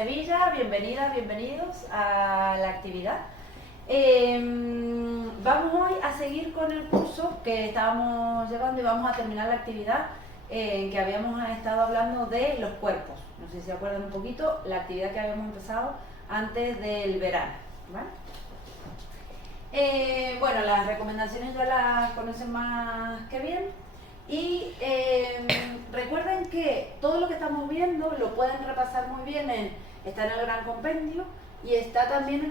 Sevilla, bienvenidas, bienvenidos a la actividad. Vamos hoy a seguir con el curso que estábamos llevando y vamos a terminar la actividad en que habíamos estado hablando de los cuerpos. No sé si se acuerdan un poquito, la actividad que habíamos empezado antes del verano, ¿vale? Bueno, las recomendaciones ya las conocen más que bien y recuerden que todo lo que estamos viendo lo pueden repasar muy bien, está en el Gran Compendio y está también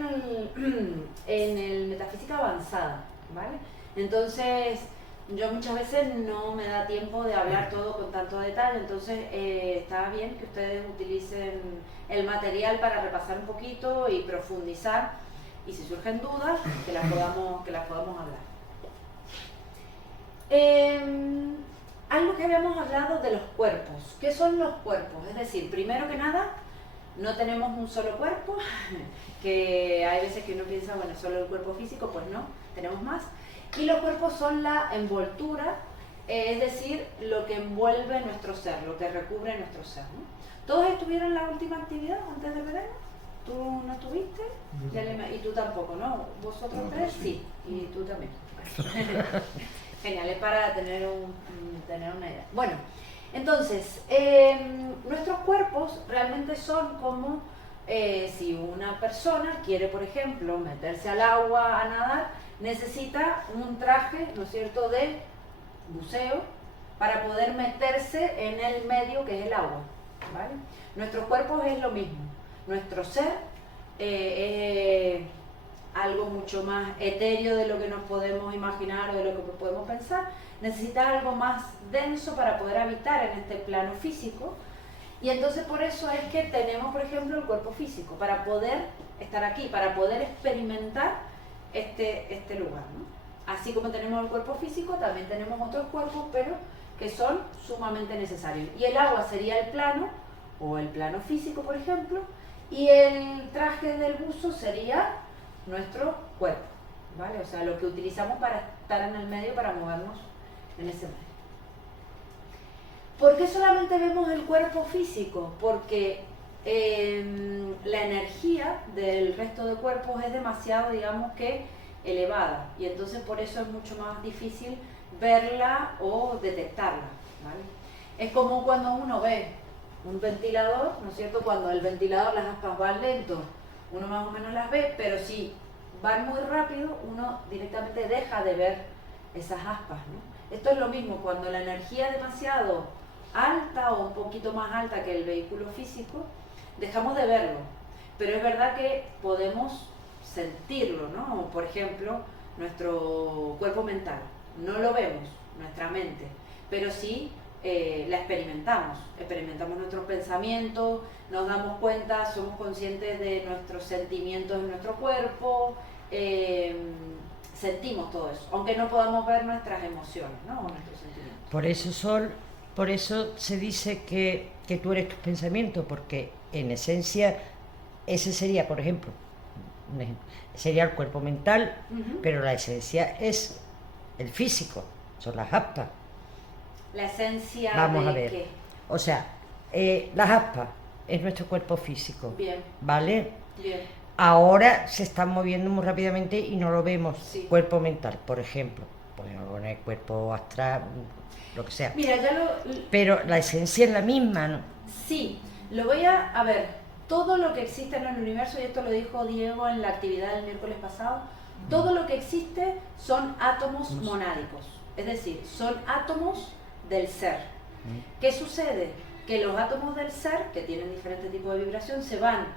en el Metafísica Avanzada, ¿vale? Entonces, yo muchas veces no me da tiempo de hablar todo con tanto detalle, entonces está bien que ustedes utilicen el material para repasar un poquito y profundizar, y si surgen dudas, que las podamos hablar. Algo que habíamos hablado de los cuerpos. ¿Qué son los cuerpos? Es decir, primero que nada, no tenemos un solo cuerpo, que hay veces que uno piensa, bueno, solo el cuerpo físico, pues no, tenemos más. Y los cuerpos son la envoltura, es decir, lo que envuelve nuestro ser, lo que recubre nuestro ser, ¿no? ¿Todos estuvieron en la última actividad antes del verano? ¿Tú no estuviste? Y tú tampoco, ¿no? ¿Vosotros tres? Sí, y tú también. Genial, es para tener una idea. Bueno, entonces, nuestros cuerpos realmente son como si una persona quiere, por ejemplo, meterse al agua a nadar, necesita un traje, ¿no es cierto?, de buceo para poder meterse en el medio que es el agua, ¿vale? Nuestros cuerpos es lo mismo. Nuestro ser es algo mucho más etéreo de lo que nos podemos imaginar o de lo que podemos pensar. Necesita algo más denso para poder habitar en este plano físico. Y entonces por eso es que tenemos, por ejemplo, el cuerpo físico, para poder estar aquí, para poder experimentar este lugar, ¿no? Así como tenemos el cuerpo físico, también tenemos otros cuerpos, pero que son sumamente necesarios. Y el agua sería el plano, o el plano físico, por ejemplo, y el traje del buzo sería nuestro cuerpo, ¿vale? O sea, lo que utilizamos para estar en el medio, para movernos en ese medio. ¿Por qué solamente vemos el cuerpo físico? Porque la energía del resto de cuerpos es demasiado, digamos que, elevada, y entonces por eso es mucho más difícil verla o detectarla, ¿vale? Es como cuando uno ve un ventilador, ¿no es cierto? Cuando el ventilador, las aspas van lento, uno más o menos las ve, pero si van muy rápido, uno directamente deja de ver esas aspas, ¿no? Esto es lo mismo, cuando la energía es demasiado alta o un poquito más alta que el vehículo físico, dejamos de verlo, pero es verdad que podemos sentirlo, ¿no? Por ejemplo, nuestro cuerpo mental, no lo vemos, nuestra mente, pero sí la experimentamos nuestros pensamientos, nos damos cuenta, somos conscientes de nuestros sentimientos en nuestro cuerpo, sentimos todo eso, aunque no podamos ver nuestras emociones, ¿no? O nuestros sentimientos. Por eso, Sol, por eso se dice que tú eres tus pensamientos, porque en esencia ese sería, por ejemplo, sería el cuerpo mental, pero la esencia es el físico, son las aspas. La esencia Vamos de a ver. ¿qué? O sea, las aspas es nuestro cuerpo físico. Bien. ¿Vale? Bien. Ahora se están moviendo muy rápidamente y no lo vemos. Sí. Cuerpo mental, por ejemplo. Podemos poner cuerpo astral, lo que sea. Mira, Pero la esencia es la misma, ¿no? Sí, lo voy a ver. Todo lo que existe en el universo, y esto lo dijo Diego en la actividad del miércoles pasado, todo lo que existe son átomos monádicos. Es decir, son átomos del ser. ¿Qué sucede? Que los átomos del ser, que tienen diferentes tipos de vibración, se van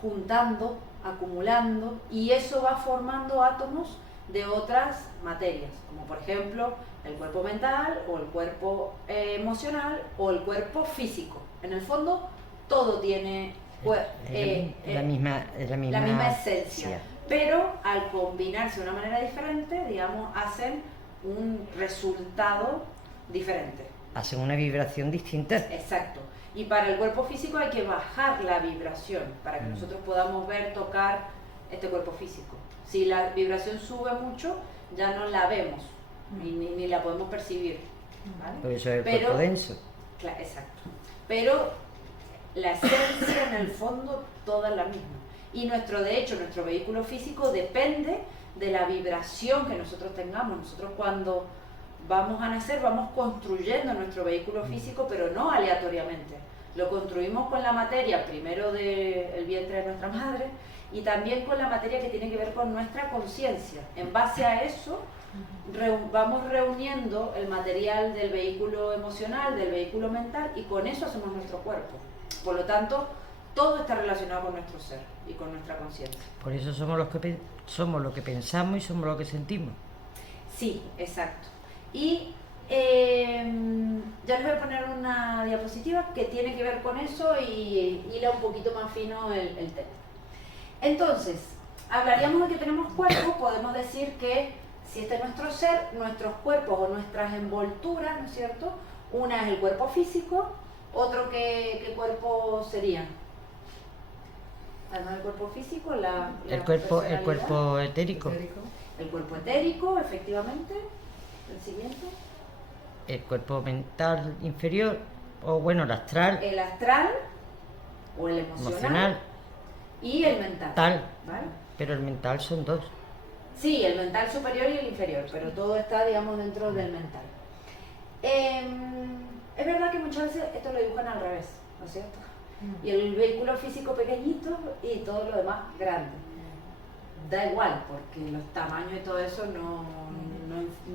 juntando, acumulando, y eso va formando átomos de otras materias, como por ejemplo el cuerpo mental, o el cuerpo emocional, o el cuerpo físico. En el fondo, todo tiene la misma esencia, pero al combinarse de una manera diferente, digamos, hacen un resultado diferente. Hacen una vibración distinta. Exacto. Y para el cuerpo físico hay que bajar la vibración para que nosotros podamos ver, tocar este cuerpo físico. Si la vibración sube mucho, ya no la vemos ni la podemos percibir, ¿vale? Por eso es el cuerpo denso. Exacto. Pero la esencia en el fondo toda la misma. Y de hecho, nuestro vehículo físico depende de la vibración que nosotros tengamos. Nosotros cuando vamos a nacer vamos construyendo nuestro vehículo físico, pero no aleatoriamente. Lo construimos con la materia, primero del vientre de nuestra madre, y también con la materia que tiene que ver con nuestra conciencia. En base a eso, vamos reuniendo el material del vehículo emocional, del vehículo mental, y con eso hacemos nuestro cuerpo. Por lo tanto, todo está relacionado con nuestro ser y con nuestra conciencia. Por eso somos lo que pensamos y somos lo que sentimos. Sí, exacto. Y ya les voy a poner una diapositiva que tiene que ver con eso y hila un poquito más fino el tema. Entonces, hablaríamos de que tenemos cuerpos, podemos decir que si este es nuestro ser, nuestros cuerpos o nuestras envolturas, ¿no es cierto? Una es el cuerpo físico, otro ¿qué cuerpo sería? Además del cuerpo físico, el cuerpo etérico. El cuerpo etérico, efectivamente. El siguiente. El cuerpo mental inferior, o bueno, el astral. El astral o el emocional. Y el mental. ¿Vale? Pero el mental son dos. Sí, el mental superior y el inferior, pero todo está, digamos, dentro del mental. Es verdad que muchas veces esto lo dibujan al revés, ¿no es cierto? Y el vehículo físico pequeñito y todo lo demás grande. Da igual, porque los tamaños y todo eso no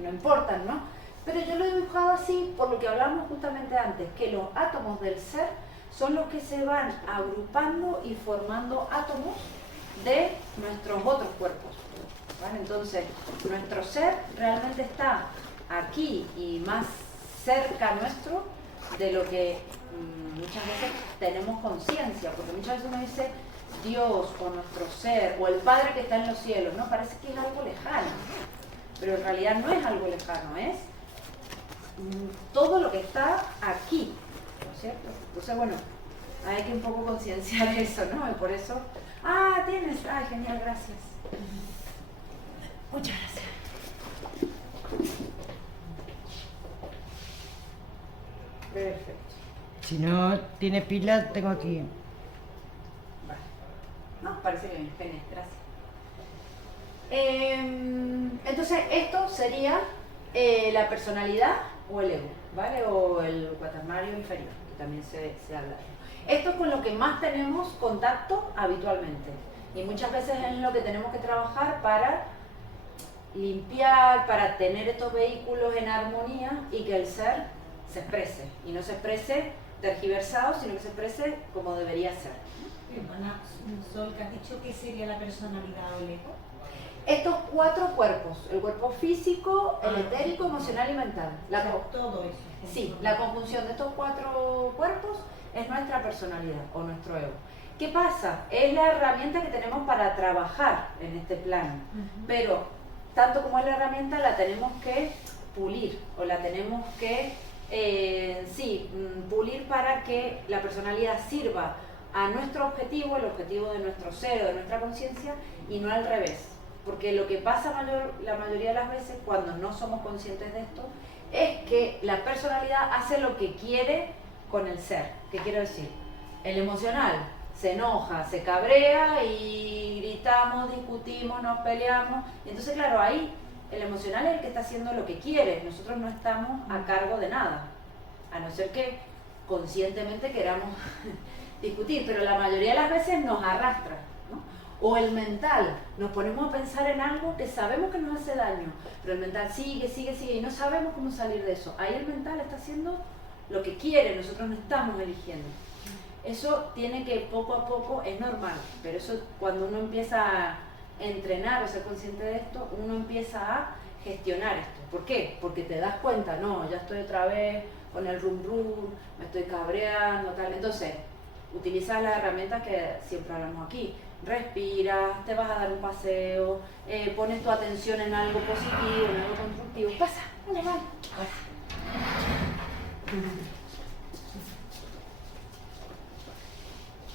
importan, ¿no? Pero yo lo he dibujado así por lo que hablamos justamente antes, que los átomos del ser son los que se van agrupando y formando átomos de nuestros otros cuerpos, ¿vale? Entonces, nuestro ser realmente está aquí y más cerca nuestro de lo que muchas veces tenemos conciencia, porque muchas veces uno dice Dios o nuestro ser o el Padre que está en los cielos, ¿no? Parece que es algo lejano, pero en realidad no es algo lejano, es todo lo que está aquí, ¿no es cierto? Entonces, bueno, hay que un poco concienciar eso, ¿no? Y por eso, tienes, genial, gracias. Muchas gracias. Perfecto. Si no tiene pila, tengo aquí. Vale. No, parece que bien, gracias. Entonces, esto sería la personalidad o el ego, ¿vale? O el cuaternario inferior, que también se habla. Esto es con lo que más tenemos contacto habitualmente. Y muchas veces es lo que tenemos que trabajar para limpiar, para tener estos vehículos en armonía y que el ser se exprese. Y no se exprese tergiversado, sino que se exprese como debería ser. Hermana Sol, ¿que has dicho que sería la personalidad o el ego? Estos 4 cuerpos, el cuerpo físico, el etérico, emocional y mental. Todo eso. Sí, la conjunción de estos 4 cuerpos es nuestra personalidad o nuestro ego. ¿Qué pasa? Es la herramienta que tenemos para trabajar en este plano, pero tanto como es la herramienta la tenemos que pulir o la tenemos que pulir para que la personalidad sirva a nuestro objetivo, el objetivo de nuestro ser o de nuestra conciencia, y no al revés. Porque lo que pasa la mayoría de las veces cuando no somos conscientes de esto es que la personalidad hace lo que quiere con el ser. ¿Qué quiero decir? El emocional se enoja, se cabrea y gritamos, discutimos, nos peleamos. Y entonces, claro, ahí el emocional es el que está haciendo lo que quiere. Nosotros no estamos a cargo de nada, a no ser que conscientemente queramos discutir, pero la mayoría de las veces nos arrastra, ¿no? O el mental, nos ponemos a pensar en algo que sabemos que nos hace daño, pero el mental sigue y no sabemos cómo salir de eso. Ahí el mental está haciendo lo que quiere, nosotros no estamos eligiendo. Eso tiene que poco a poco, es normal, pero eso cuando uno empieza a entrenar o ser consciente de esto, uno empieza a gestionar esto. ¿Por qué? Porque te das cuenta, no, ya estoy otra vez con el rum, me estoy cabreando, tal. Entonces, utiliza las herramientas que siempre hablamos aquí. Respiras, te vas a dar un paseo, pones tu atención en algo positivo, en algo constructivo. Pasa, vale, pasa.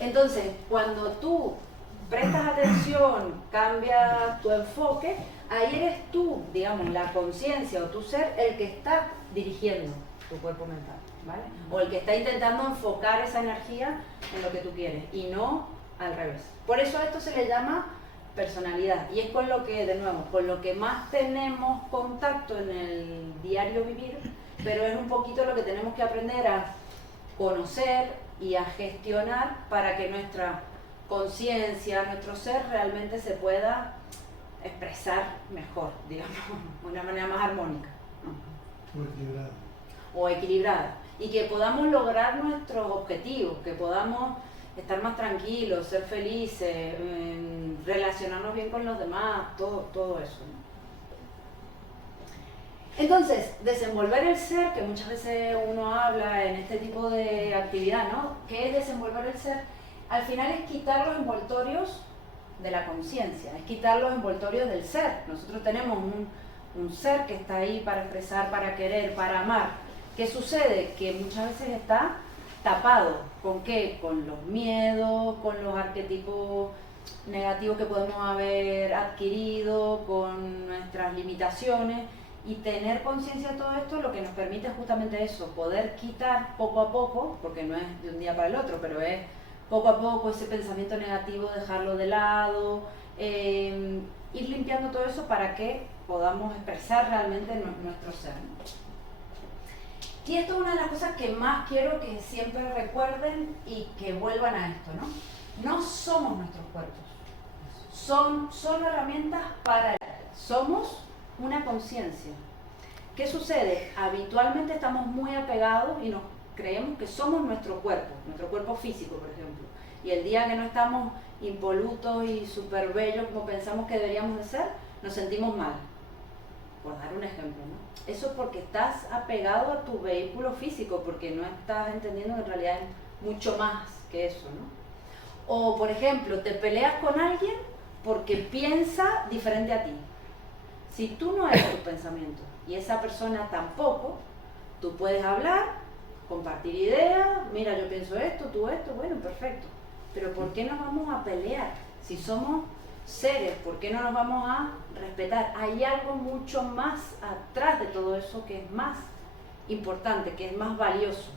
Entonces, cuando tú prestas atención, cambias tu enfoque, ahí eres tú, digamos, la conciencia o tu ser, el que está dirigiendo tu cuerpo mental. ¿vale? O el que está intentando enfocar esa energía en lo que tú quieres y no al revés. Por eso a esto se le llama personalidad y es con lo que, de nuevo, con lo que más tenemos contacto en el diario vivir, pero es un poquito lo que tenemos que aprender a conocer y a gestionar para que nuestra conciencia, nuestro ser realmente se pueda expresar mejor, digamos, de una manera más armónica. O equilibrada. Y que podamos lograr nuestros objetivos, que podamos estar más tranquilos, ser felices, relacionarnos bien con los demás, todo eso, ¿no? Entonces, desenvolver el ser, que muchas veces uno habla en este tipo de actividad, ¿no? ¿Qué es desenvolver el ser? Al final es quitar los envoltorios de la conciencia, es quitar los envoltorios del ser. Nosotros tenemos un ser que está ahí para expresar, para querer, para amar. ¿Qué sucede? Que muchas veces está tapado. ¿Con qué? Con los miedos, con los arquetipos negativos que podemos haber adquirido, con nuestras limitaciones. Y tener conciencia de todo esto lo que nos permite es justamente eso, poder quitar poco a poco, porque no es de un día para el otro, pero es poco a poco ese pensamiento negativo, dejarlo de lado, ir limpiando todo eso para que podamos expresar realmente nuestro ser. Y esto es una de las cosas que más quiero que siempre recuerden y que vuelvan a esto, ¿no? No somos nuestros cuerpos, son herramientas para... Somos una conciencia. ¿Qué sucede? Habitualmente estamos muy apegados y nos creemos que somos nuestro cuerpo físico, por ejemplo. Y el día que no estamos impolutos y súper bellos como pensamos que deberíamos de ser, nos sentimos mal. Por dar un ejemplo, ¿no? Eso es porque estás apegado a tu vehículo físico, porque no estás entendiendo que en realidad es mucho más que eso, ¿no? O, por ejemplo, te peleas con alguien porque piensa diferente a ti. Si tú no eres tu pensamiento y esa persona tampoco, tú puedes hablar, compartir ideas, mira, yo pienso esto, tú esto, bueno, perfecto. Pero ¿por qué nos vamos a pelear? Si somos seres, ¿por qué no nos vamos a respetar? Hay algo mucho más atrás de todo eso que es más importante, que es más valioso.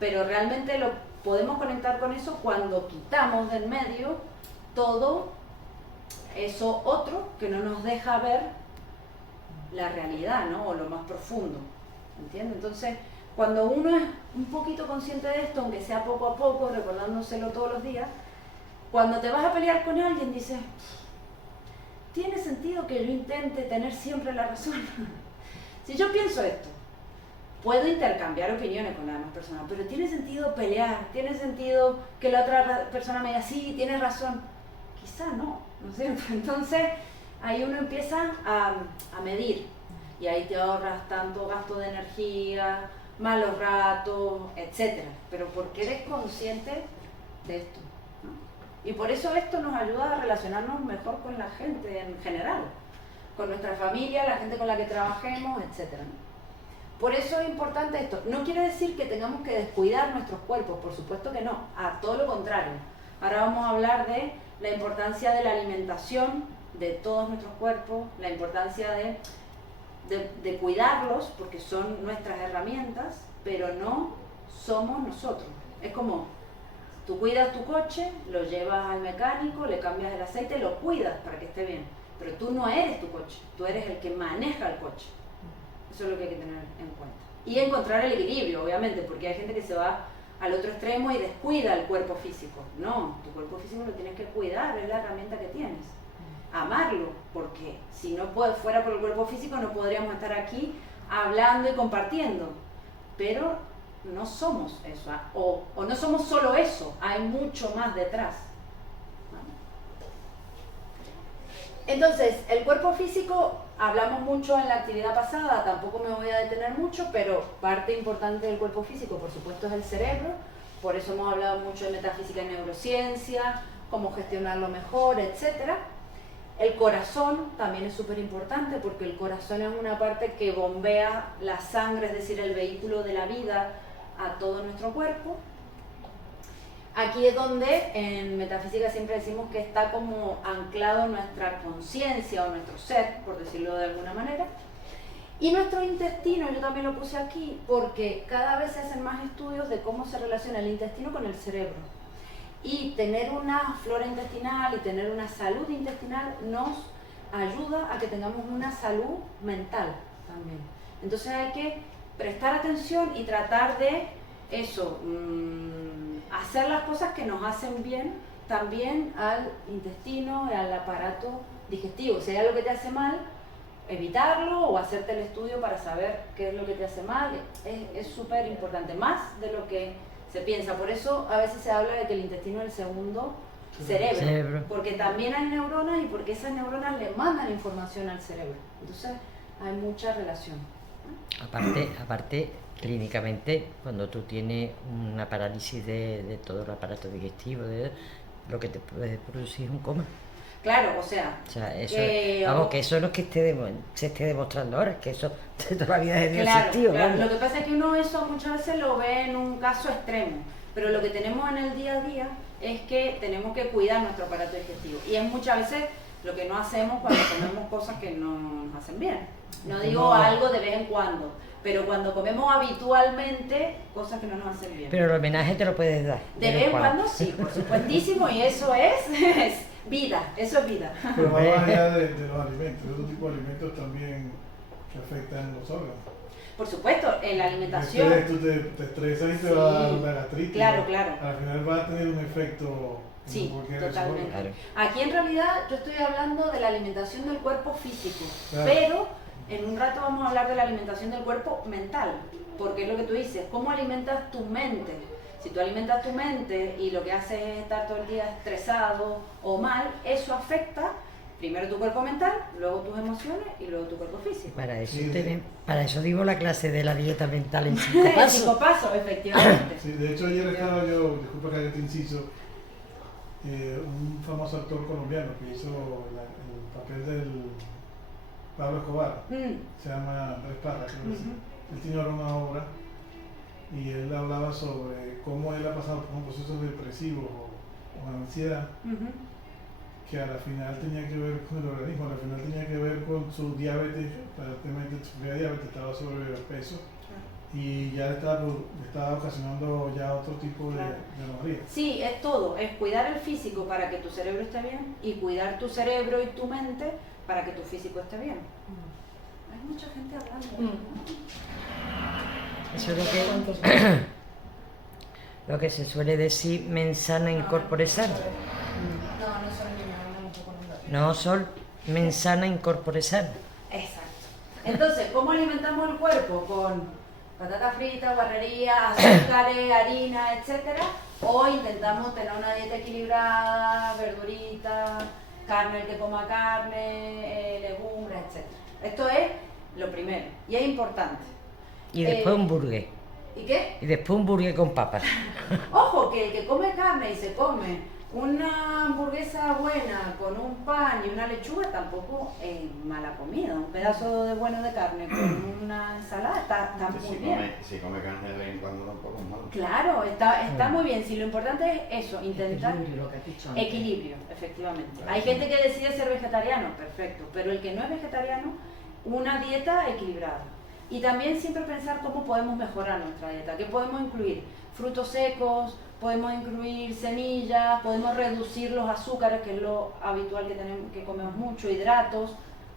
Pero realmente lo podemos conectar con eso cuando quitamos del medio todo eso otro que no nos deja ver la realidad, ¿no? O lo más profundo, ¿entiendes? Entonces, cuando uno es un poquito consciente de esto, aunque sea poco a poco, recordándoselo todos los días, cuando te vas a pelear con alguien, dices, ¿tiene sentido que yo intente tener siempre la razón? Si yo pienso esto, puedo intercambiar opiniones con la demás persona, pero ¿tiene sentido pelear? ¿Tiene sentido que la otra persona me diga, sí, tienes razón? Quizá no, ¿no es cierto? Entonces, ahí uno empieza a medir y ahí te ahorras tanto gasto de energía, malos ratos, etc. Pero porque eres consciente de esto, ¿no? Y por eso esto nos ayuda a relacionarnos mejor con la gente en general, con nuestra familia, la gente con la que trabajemos, etc., ¿no? Por eso es importante esto. No quiere decir que tengamos que descuidar nuestros cuerpos, por supuesto que no, a todo lo contrario. Ahora vamos a hablar de la importancia de la alimentación de todos nuestros cuerpos, la importancia de cuidarlos, porque son nuestras herramientas, pero no somos nosotros. Es como, tú cuidas tu coche, lo llevas al mecánico, le cambias el aceite, lo cuidas para que esté bien, pero tú no eres tu coche, tú eres el que maneja el coche. Eso es lo que hay que tener en cuenta. Y encontrar el equilibrio, obviamente, porque hay gente que se va al otro extremo y descuida el cuerpo físico. No, tu cuerpo físico lo tienes que cuidar, es la herramienta que tienes. Amarlo, porque si no fuera por el cuerpo físico no podríamos estar aquí hablando y compartiendo. Pero no somos eso, o no somos solo eso, hay mucho más detrás. Entonces, el cuerpo físico, hablamos mucho en la actividad pasada, tampoco me voy a detener mucho, pero parte importante del cuerpo físico, por supuesto, es el cerebro. Por eso hemos hablado mucho de metafísica y neurociencia, cómo gestionarlo mejor, etc. El corazón también es súper importante porque el corazón es una parte que bombea la sangre, es decir, el vehículo de la vida a todo nuestro cuerpo. Aquí es donde en metafísica siempre decimos que está como anclado nuestra conciencia o nuestro ser, por decirlo de alguna manera. Y nuestro intestino, yo también lo puse aquí, porque cada vez se hacen más estudios de cómo se relaciona el intestino con el cerebro. Y tener una flora intestinal y tener una salud intestinal nos ayuda a que tengamos una salud mental también. Entonces hay que prestar atención y tratar de eso, hacer las cosas que nos hacen bien también al intestino y al aparato digestivo. Si hay algo que te hace mal, evitarlo o hacerte el estudio para saber qué es lo que te hace mal. Es súper importante, más de lo que se piensa. Por eso a veces se habla de que el intestino es el segundo cerebro, porque también hay neuronas y porque esas neuronas le mandan información al cerebro. Entonces hay mucha relación. Aparte, clínicamente, cuando tú tienes una parálisis de todo el aparato digestivo, lo que te puede producir es un coma. Claro, o sea eso, vamos, que eso no es que se esté demostrando ahora, es que eso de toda la vida de Dios claro, existido. Claro. Lo que pasa es que uno eso muchas veces lo ve en un caso extremo, pero lo que tenemos en el día a día es que tenemos que cuidar nuestro aparato digestivo. Y es muchas veces lo que no hacemos cuando comemos cosas que no nos hacen bien. No digo algo de vez en cuando, pero cuando comemos habitualmente cosas que no nos hacen bien. Pero el homenaje te lo puedes dar. De vez en cuando sí, por supuestísimo, y eso es vida, eso es vida. Pero más allá de los alimentos, otro tipo de alimentos también que afectan los órganos. Por supuesto, en la alimentación. Tú te estresas y te va a dar la gastritis. Claro, ¿no? claro. Al final va a tener un efecto. Sí, totalmente. Claro. Aquí en realidad yo estoy hablando de la alimentación del cuerpo físico, claro. Pero en un rato vamos a hablar de la alimentación del cuerpo mental, porque es lo que tú dices, ¿cómo alimentas tu mente? Si tú alimentas tu mente y lo que haces es estar todo el día estresado o mal, eso afecta primero tu cuerpo mental, luego tus emociones y luego tu cuerpo físico. Para eso digo la clase de la dieta mental en 5 pasos. En 5 pasos, efectivamente. Sí, de hecho ayer estaba yo, disculpa que te inciso, un famoso actor colombiano que hizo el papel del Pablo Escobar, se llama Andrés Parra, creo que sí. Él tiene ahora una obra y él hablaba sobre cómo él ha pasado por procesos depresivos o ansiedad, que a la final tenía que ver con el organismo, a la final tenía que ver con su diabetes, prácticamente sufría diabetes, estaba sobrepeso y ya estaba ocasionando ya otro tipo de mejoría. Sí, es todo, es cuidar el físico para que tu cerebro esté bien y cuidar tu cerebro y tu mente para que tu físico esté bien. Hay mucha gente hablando. Eso es lo que se suele decir mens sana in corpore sano. No, Sol, mens sana in corpore sano. Exacto. Entonces, ¿cómo alimentamos el cuerpo? Con patatas fritas, guarrería, azúcares, harina, etcétera, o intentamos tener una dieta equilibrada, verduritas, carne el que coma carne, legumbres, etcétera. Esto es lo primero y es importante. Y después un burgués. ¿Y qué? Y después un burgués con papas. Ojo, que el que come carne y se come una hamburguesa buena con un pan y una lechuga tampoco es mala comida. Un pedazo de bueno de carne con una ensalada está muy bien. Si come carne de vez en cuando tampoco es malo. Claro, está muy bien. Si lo importante es eso, intentar equilibrio, efectivamente. Hay gente que decide ser vegetariano, perfecto, pero el que no es vegetariano, una dieta equilibrada. Y también siempre pensar cómo podemos mejorar nuestra dieta, qué podemos incluir, frutos secos, podemos incluir semillas, podemos reducir los azúcares, que es lo habitual que comemos mucho, hidratos.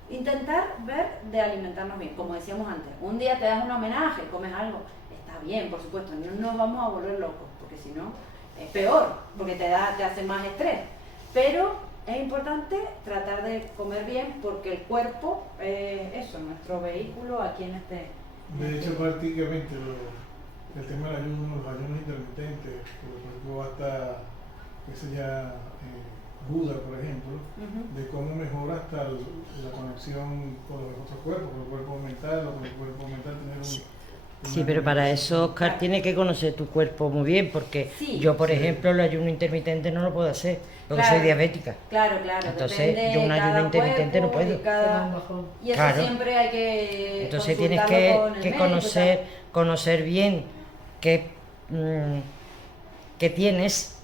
Intentar ver de alimentarnos bien, como decíamos antes. Un día te das un homenaje, comes algo, está bien, por supuesto, no nos vamos a volver locos, porque si no es peor, porque te hace más estrés. Pero es importante tratar de comer bien porque el cuerpo es eso, nuestro vehículo aquí en este... De hecho, prácticamente el tema del ayuno, los ayunos intermitentes, por ejemplo, hasta ese ya Buda, por ejemplo, de cómo mejora hasta la conexión con los otros cuerpos, con el cuerpo mental o con el cuerpo mental tener un... Sí, pero para eso, Oscar, tiene que conocer tu cuerpo muy bien, porque yo, por ejemplo, el ayuno intermitente no lo puedo hacer, porque soy diabética. Claro. Entonces, yo un ayuno intermitente no puedo. Y eso siempre hay que... Entonces tienes que conocer bien qué tienes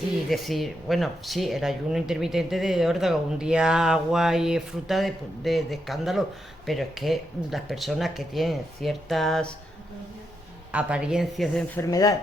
Y decir, bueno, sí, el ayuno intermitente de órdago, un día agua y fruta de escándalo, pero es que las personas que tienen ciertas apariencias de enfermedad,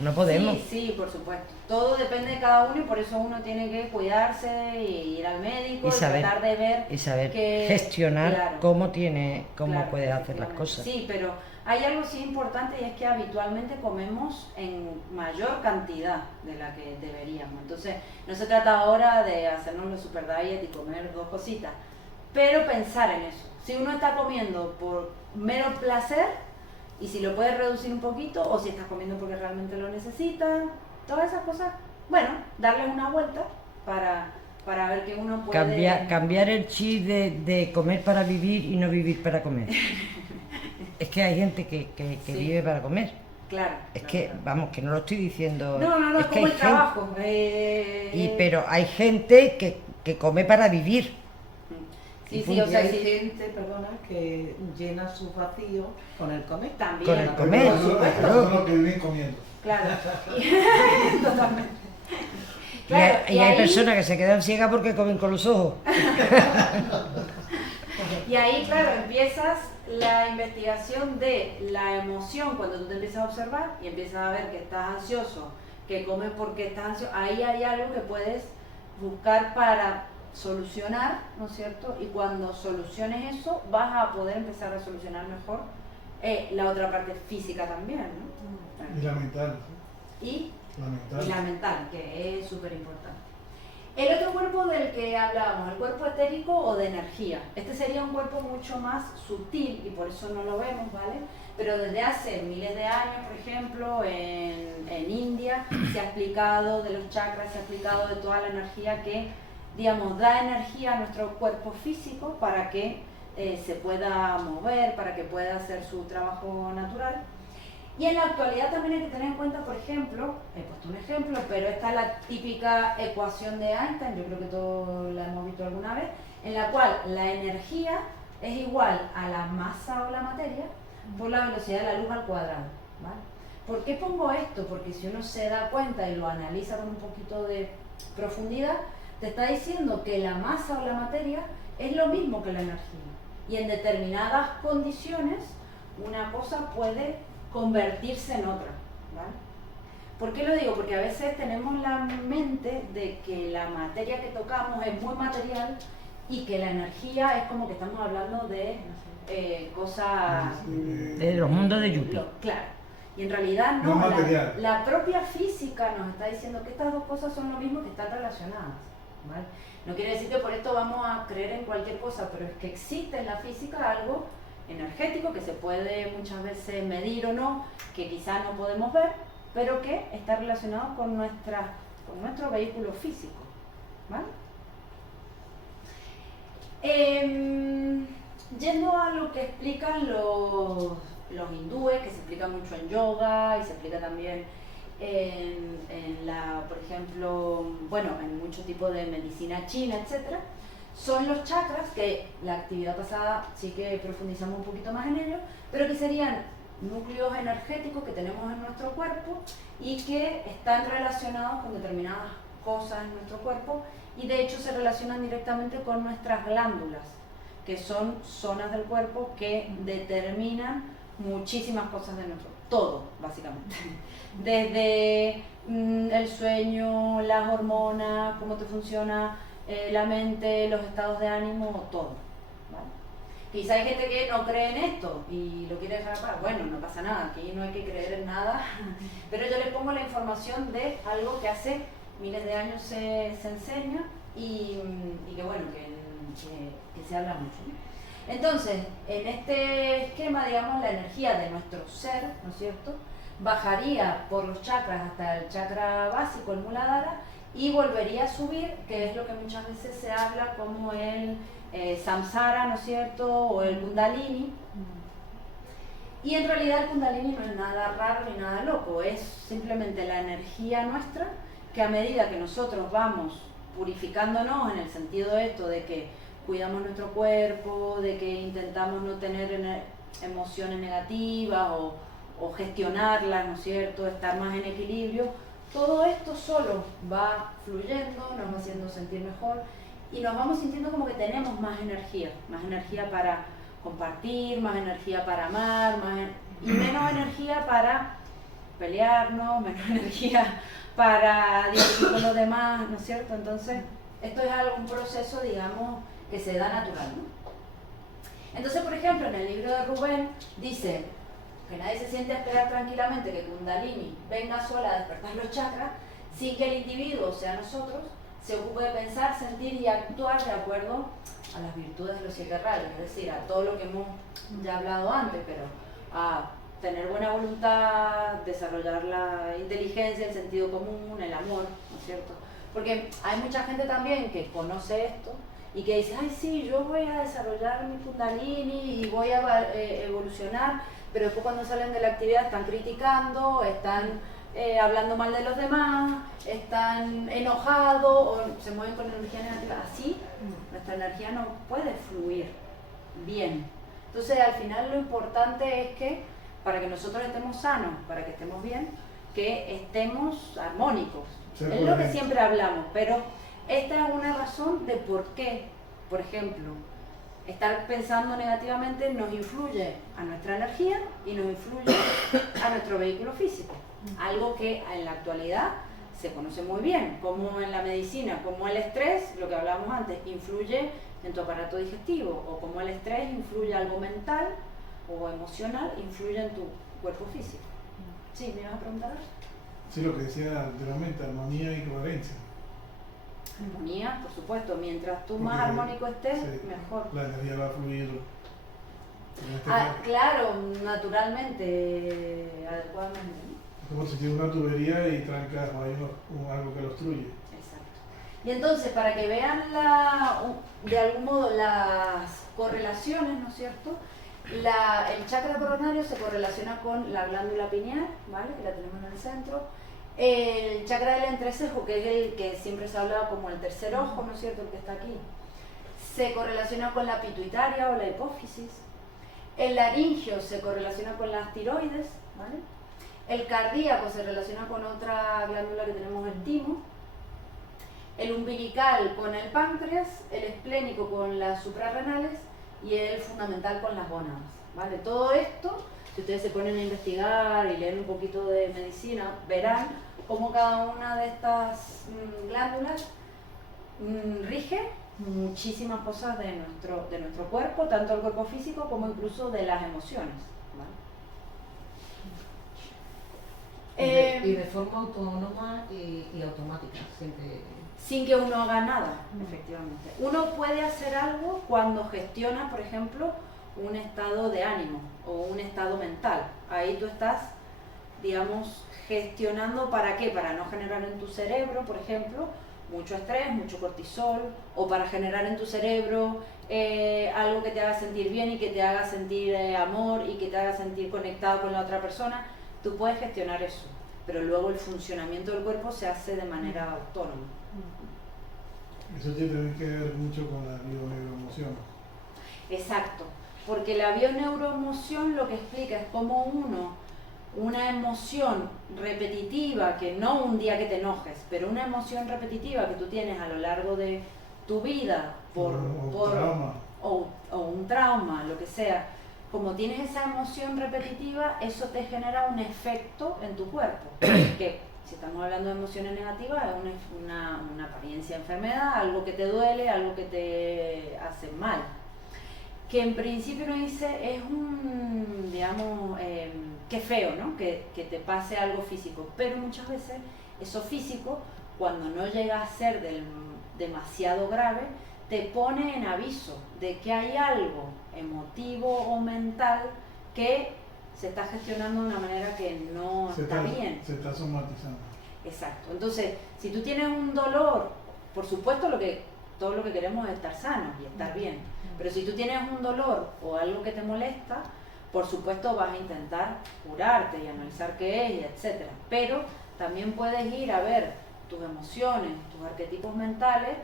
no podemos. Sí, sí, por supuesto. Todo depende de cada uno y por eso uno tiene que cuidarse y ir al médico y tratar de ver y saber que, gestionar claro, cómo claro, puedes hacer las cosas. Sí, pero hay algo sí importante y es que habitualmente comemos en mayor cantidad de la que deberíamos. Entonces, no se trata ahora de hacernos los super diet y comer 2 cositas, pero pensar en eso. Si uno está comiendo por mero placer y si lo puedes reducir un poquito o si estás comiendo porque realmente lo necesitas, todas esas cosas, bueno, darles una vuelta para ver que uno puede... Cambiar el chip de comer para vivir y no vivir para comer. Es que hay gente que Sí. vive para comer. Claro. Es que, vamos, que no lo estoy diciendo. No, es que como hay el trabajo. pero hay gente que come para vivir. Sí, Y o sea, hay sí. gente, perdona, que llena su vacío con el comer. También. Con el comer. Hay personas que viven comiendo. Claro. Totalmente. Y hay, Claro, y hay ahí- personas que se quedan ciegas porque comen con los ojos. Y ahí, claro, empiezas la investigación de la emoción cuando tú te empiezas a observar y empiezas a ver que estás ansioso, que comes porque estás ansioso. Ahí hay algo que puedes buscar para solucionar, ¿no es cierto? Y cuando soluciones eso, vas a poder empezar a solucionar mejor la otra parte física también, ¿no? Y la mental. Y La mental. la mental, que es súper importante. El otro cuerpo del que hablábamos, el cuerpo etérico o de energía. Este sería un cuerpo mucho más sutil y por eso no lo vemos, ¿vale? Pero desde hace miles de años, por ejemplo, en India se ha explicado de los chakras, se ha explicado de toda la energía que, digamos, da energía a nuestro cuerpo físico para que se pueda mover, para que pueda hacer su trabajo natural. Y en la actualidad también hay que tener en cuenta, por ejemplo, he puesto un ejemplo, pero esta es la típica ecuación de Einstein, yo creo que todos la hemos visto alguna vez, en la cual la energía es igual a la masa o la materia por la velocidad de la luz al cuadrado, ¿vale? ¿Por qué pongo esto? Porque si uno se da cuenta y lo analiza con un poquito de profundidad, te está diciendo que la masa o la materia es lo mismo que la energía. Y en determinadas condiciones, una cosa puede convertirse en otra, ¿vale? ¿Por qué lo digo? Porque a veces tenemos la mente de que la materia que tocamos es muy material y que la energía es como que estamos hablando de cosas... De los mundos de Yuppie. Claro. Y en realidad no, No es material. la propia física nos está diciendo que estas dos cosas son lo mismo, que están relacionadas, ¿vale? No quiere decir que por esto vamos a creer en cualquier cosa, pero es que existe en la física algo energético que se puede muchas veces medir o no, que quizás no podemos ver, pero que está relacionado con nuestro vehículo físico, ¿vale? Yendo a lo que explican los hindúes, que se explica mucho en yoga y se explica también por ejemplo, bueno, en muchos tipos de medicina china, etcétera, son los chakras, que la actividad pasada sí que profundizamos un poquito más en ellos, pero que serían núcleos energéticos que tenemos en nuestro cuerpo y que están relacionados con determinadas cosas en nuestro cuerpo y de hecho se relacionan directamente con nuestras glándulas, que son zonas del cuerpo que determinan muchísimas cosas de nuestro, todo básicamente, desde el sueño, las hormonas, cómo te funciona la mente, los estados de ánimo, todo, ¿vale? Quizá hay gente que no cree en esto y lo quiere dejar para, bueno, no pasa nada, aquí no hay que creer en nada, pero yo les pongo la información de algo que hace miles de años se enseña y que bueno, que se habla mucho, ¿no? Entonces, en este esquema, digamos, la energía de nuestro ser, ¿no es cierto?, bajaría por los chakras hasta el chakra básico, el Muladhara, y volvería a subir, que es lo que muchas veces se habla como el samsara, ¿no es cierto?, o el kundalini. Y en realidad el kundalini no es nada raro ni nada loco, es simplemente la energía nuestra que a medida que nosotros vamos purificándonos, en el sentido de esto, de que cuidamos nuestro cuerpo, de que intentamos no tener emociones negativas o gestionarlas, ¿no es cierto?, estar más en equilibrio, todo esto solo va fluyendo, nos va haciendo sentir mejor y nos vamos sintiendo como que tenemos más energía para compartir, más energía para amar, y menos energía para pelearnos, menos energía para discutir con los demás, ¿no es cierto? Entonces, esto es un proceso, digamos, que se da natural, ¿no? Entonces, por ejemplo, en el libro de Rubén dice que nadie se siente a esperar tranquilamente que Kundalini venga sola a despertar los chakras sin que el individuo, o sea nosotros, se ocupe de pensar, sentir y actuar de acuerdo a las virtudes de los 7 rayos, es decir, a todo lo que hemos ya hablado antes, pero a tener buena voluntad, desarrollar la inteligencia, el sentido común, el amor, ¿no es cierto? Porque hay mucha gente también que conoce esto y que dice, ay sí, yo voy a desarrollar mi Kundalini y voy a evolucionar, pero después cuando salen de la actividad están criticando, están hablando mal de los demás, están enojados o se mueven con energía negativa. Así nuestra energía no puede fluir bien. Entonces al final lo importante es que para que nosotros estemos sanos, para que estemos bien, que estemos armónicos. Es lo que siempre hablamos, pero esta es una razón de por qué, por ejemplo, estar pensando negativamente nos influye a nuestra energía y nos influye a nuestro vehículo físico. Algo que en la actualidad se conoce muy bien, como en la medicina, como el estrés, lo que hablábamos antes, influye en tu aparato digestivo, o como el estrés influye algo mental o emocional, influye en tu cuerpo físico. ¿Sí? ¿Me ibas a preguntar? Sí, lo que decía anteriormente, armonía y coherencia. Armonía, por supuesto, mientras tú Porque más armónico estés, sí, mejor. La energía va a fluir. Claro, naturalmente, adecuadamente, ¿no? Es como si tienes una tubería y trancas o hay algo que lo obstruye. Exacto. Y entonces, para que vean de algún modo las correlaciones, ¿no es cierto? El chakra coronario se correlaciona con la glándula pineal, ¿vale? Que la tenemos en el centro. El chakra del entrecejo, que es el que siempre se ha hablado como el tercer ojo, ¿no es cierto? El que está aquí, se correlaciona con la pituitaria o la hipófisis. El laringio se correlaciona con las tiroides, ¿vale? El cardíaco se relaciona con otra glándula que tenemos, el timo. El umbilical con el páncreas, el esplénico con las suprarrenales y el fundamental con las gónadas, ¿vale? Todo esto, si ustedes se ponen a investigar y leen un poquito de medicina, verán cómo cada una de estas glándulas rige muchísimas cosas de nuestro cuerpo, tanto el cuerpo físico como incluso de las emociones, ¿vale? Y de forma autónoma y automática, sin que uno haga nada, efectivamente. Uno puede hacer algo cuando gestiona, por ejemplo, un estado de ánimo o un estado mental. Ahí tú estás, digamos, gestionando ¿para qué? Para no generar en tu cerebro, por ejemplo, mucho estrés, mucho cortisol, o para generar en tu cerebro algo que te haga sentir bien y que te haga sentir amor y que te haga sentir conectado con la otra persona. Tú puedes gestionar eso, pero luego el funcionamiento del cuerpo se hace de manera autónoma. Eso tiene que ver mucho con la bioneuroemoción. Exacto, porque la bioneuroemoción lo que explica es cómo una emoción repetitiva, que no un día que te enojes, pero una emoción repetitiva que tú tienes a lo largo de tu vida o un trauma, lo que sea, como tienes esa emoción repetitiva, eso te genera un efecto en tu cuerpo, que si estamos hablando de emociones negativas es una apariencia de enfermedad, algo que te duele, algo que te hace mal. Que en principio uno dice es digamos, qué feo, ¿no? Que te pase algo físico, pero muchas veces eso físico, cuando no llega a ser demasiado grave, te pone en aviso de que hay algo emotivo o mental que se está gestionando de una manera que no está bien. Se está somatizando. Exacto. Entonces, si tú tienes un dolor, por supuesto todo lo que queremos es estar sanos y estar bien. Pero si tú tienes un dolor o algo que te molesta, por supuesto vas a intentar curarte y analizar qué es, y etc. Pero también puedes ir a ver tus emociones, tus arquetipos mentales,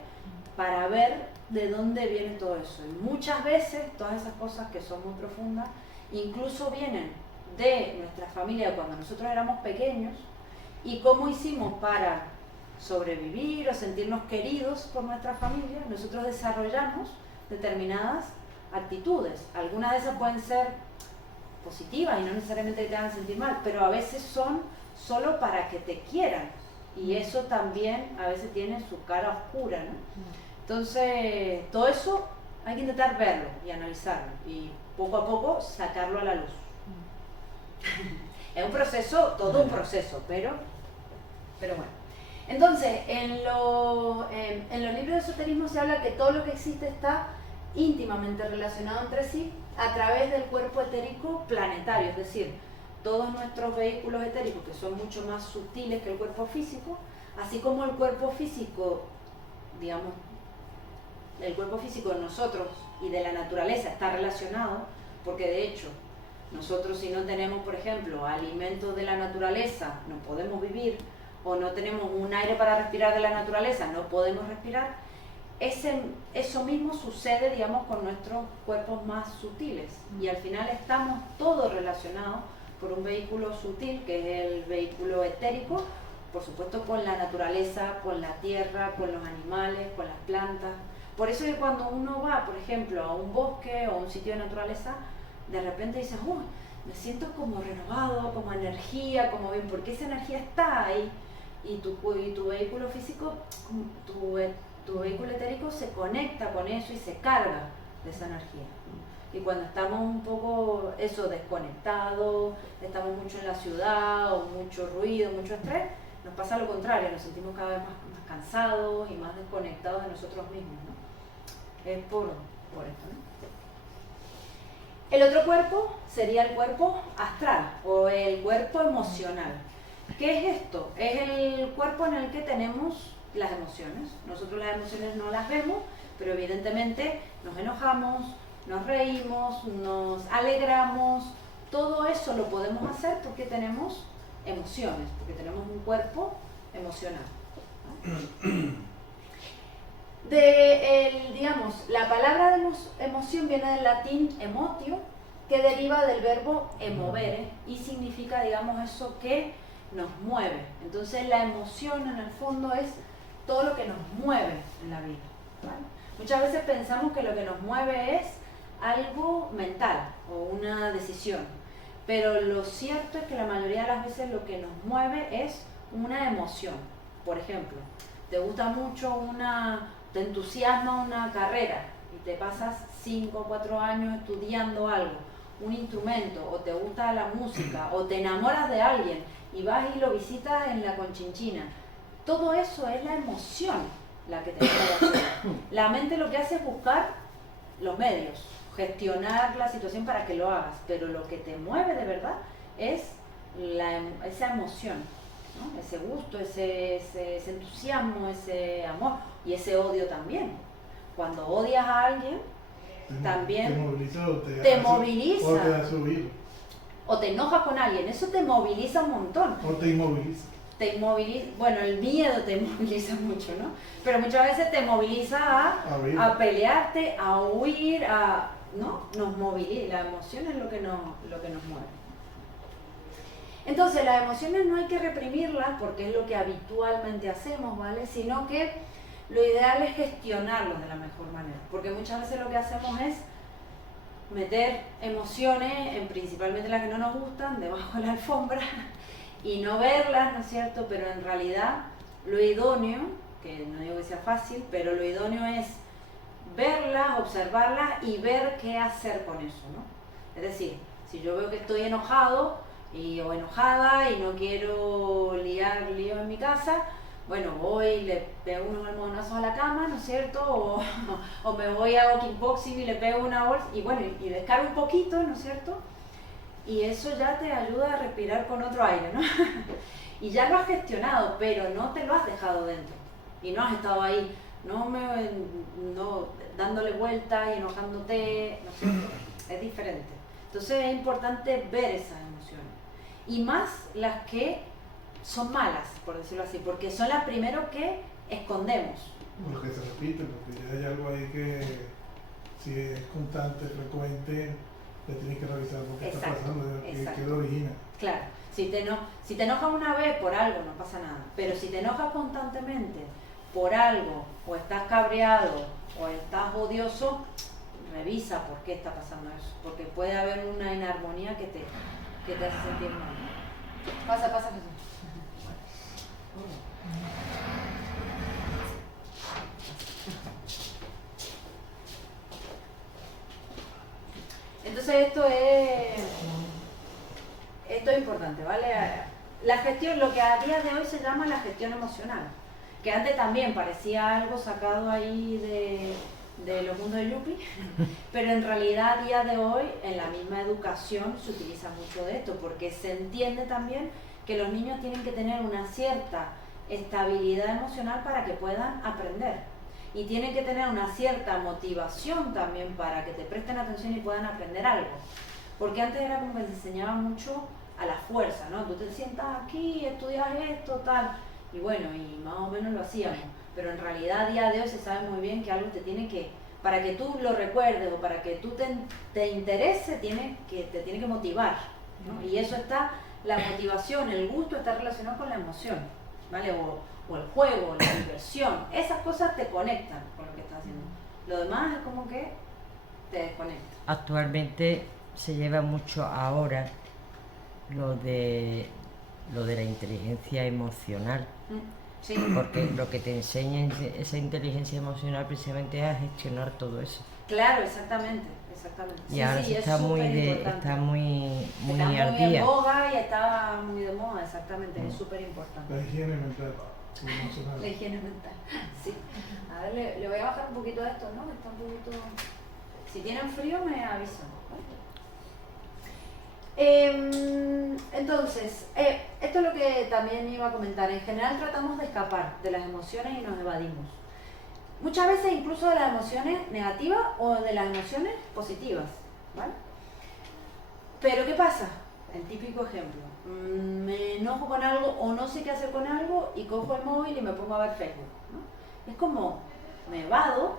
para ver de dónde viene todo eso. Y muchas veces todas esas cosas que son muy profundas, incluso vienen de nuestra familia cuando nosotros éramos pequeños, y cómo hicimos para sobrevivir o sentirnos queridos por nuestra familia, nosotros desarrollamos determinadas actitudes. Algunas de esas pueden ser positivas y no necesariamente que te hagan sentir mal, pero a veces son solo para que te quieran, y eso también a veces tiene su cara oscura, ¿no? Entonces, todo eso hay que intentar verlo y analizarlo y poco a poco sacarlo a la luz. Es un proceso, todo un proceso, pero bueno. Entonces, en los libros de esoterismo se habla que todo lo que existe está íntimamente relacionado entre sí a través del cuerpo etérico planetario, es decir, todos nuestros vehículos etéricos, que son mucho más sutiles que el cuerpo físico, así como el cuerpo físico, digamos, el cuerpo físico de nosotros y de la naturaleza está relacionado, porque de hecho, nosotros si no tenemos, por ejemplo, alimentos de la naturaleza, no podemos vivir, o no tenemos un aire para respirar de la naturaleza, no podemos respirar. Eso mismo sucede, digamos, con nuestros cuerpos más sutiles, y al final estamos todos relacionados por un vehículo sutil, que es el vehículo etérico, por supuesto con la naturaleza, con la tierra, con los animales, con las plantas. Por eso es que cuando uno va, por ejemplo, a un bosque o a un sitio de naturaleza, de repente dices, me siento como renovado, como energía, como bien, porque esa energía está ahí, y tu vehículo físico, tu vehículo etérico se conecta con eso y se carga de esa energía. Y cuando estamos un poco desconectados, estamos mucho en la ciudad, o mucho ruido, mucho estrés, nos pasa lo contrario, nos sentimos cada vez más cansados y más desconectados de nosotros mismos, ¿no? Es por esto, ¿no? El otro cuerpo sería el cuerpo astral o el cuerpo emocional. ¿Qué es esto? Es el cuerpo en el que tenemos las emociones. Nosotros las emociones no las vemos, pero evidentemente nos enojamos, nos reímos, nos alegramos. Todo eso lo podemos hacer porque tenemos emociones, porque tenemos un cuerpo emocional, ¿no? Digamos, la palabra de emoción viene del latín emotio, que deriva del verbo emovere y significa, digamos, eso que nos mueve. Entonces la emoción en el fondo es todo lo que nos mueve en la vida, ¿vale? Muchas veces pensamos que lo que nos mueve es algo mental o una decisión, pero lo cierto es que la mayoría de las veces lo que nos mueve es una emoción. Por ejemplo, te gusta mucho te entusiasma una carrera y te pasas 5 o 4 años estudiando algo, un instrumento, o te gusta la música, o te enamoras de alguien y vas y lo visitas en la Conchinchina. Todo eso es la emoción la que te mueve. La mente lo que hace es buscar los medios, gestionar la situación para que lo hagas, pero lo que te mueve de verdad es esa emoción, ¿no? Ese gusto, ese entusiasmo, ese amor y ese odio también. Cuando odias a alguien, también te moviliza, o te da subir, o te enojas con alguien, eso te moviliza un montón. O te inmoviliza. Bueno, el miedo te moviliza mucho, ¿no? Pero muchas veces te moviliza a pelearte, a huir, ¿no? Nos moviliza, la emoción es lo que nos mueve. Entonces, las emociones no hay que reprimirlas porque es lo que habitualmente hacemos, ¿vale? Sino que lo ideal es gestionarlos de la mejor manera, porque muchas veces lo que hacemos es meter emociones, principalmente las que no nos gustan, debajo de la alfombra y no verlas, ¿no es cierto? Pero en realidad lo idóneo, que no digo que sea fácil, pero lo idóneo es verlas, observarlas y ver qué hacer con eso, ¿no? Es decir, si yo veo que estoy enojado o enojada y no quiero liar lío en mi casa, bueno, voy y le pego unos almohadazos a la cama, ¿no es cierto? O me voy a kickboxing y le pego una bolsa y bueno, y descargo un poquito, ¿no es cierto? Y eso ya te ayuda a respirar con otro aire, ¿no? Y ya lo has gestionado, pero no te lo has dejado dentro. Y no has estado ahí, no dándole vueltas y enojándote, ¿no es cierto? Es diferente. Entonces es importante ver esas emociones. Y más las que son malas, por decirlo así, porque son las primero que escondemos. Los que se repiten, porque ya hay algo ahí que si es constante, frecuente, le tienes que revisar por qué está Exacto, pasando, exacto. qué lo origina. Claro, si te enojas una vez por algo no pasa nada, pero si te enojas constantemente por algo, o estás cabreado, o estás odioso, revisa por qué está pasando eso, porque puede haber una inarmonía que te hace sentir mal. Pasa, Jesús. Entonces esto es importante, ¿vale? La gestión, lo que a día de hoy se llama la gestión emocional, que antes también parecía algo sacado ahí de los mundos de Yuppie, pero en realidad a día de hoy en la misma educación se utiliza mucho de esto, porque se entiende también que los niños tienen que tener una cierta estabilidad emocional para que puedan aprender. Y tienen que tener una cierta motivación también para que te presten atención y puedan aprender algo. Porque antes era como que se enseñaba mucho a la fuerza, ¿no? Tú te sientas aquí, estudias esto, tal. Y bueno, y más o menos lo hacíamos. Pero en realidad a día de hoy se sabe muy bien que algo te tiene que, para que tú lo recuerdes o para que tú te interese, te tiene que motivar, ¿no? Y eso está, la motivación, el gusto está relacionado con la emoción, ¿vale? O el juego, la diversión, esas cosas te conectan con lo que estás haciendo. Lo demás es como que te desconecta. Actualmente se lleva mucho ahora lo de la inteligencia emocional, Sí. porque lo que te enseña esa inteligencia emocional precisamente es a gestionar todo eso. Claro, exactamente. Y ahora sí, está muy está al muy día. en boga y está muy de moda, exactamente, es súper importante. La higiene mental. Emocional. La higiene mental, sí. A ver, le voy a bajar un poquito a esto, ¿no? Está un poquito... Si tienen frío me avisan, ¿vale? Entonces, esto es lo que también iba a comentar. En general tratamos de escapar de las emociones y nos evadimos. Muchas veces incluso de las emociones negativas o de las emociones positivas, ¿vale? Pero ¿qué pasa? El típico ejemplo. Me enojo con algo o no sé qué hacer con algo y cojo el móvil y me pongo a ver Facebook, ¿no? Es como me evado,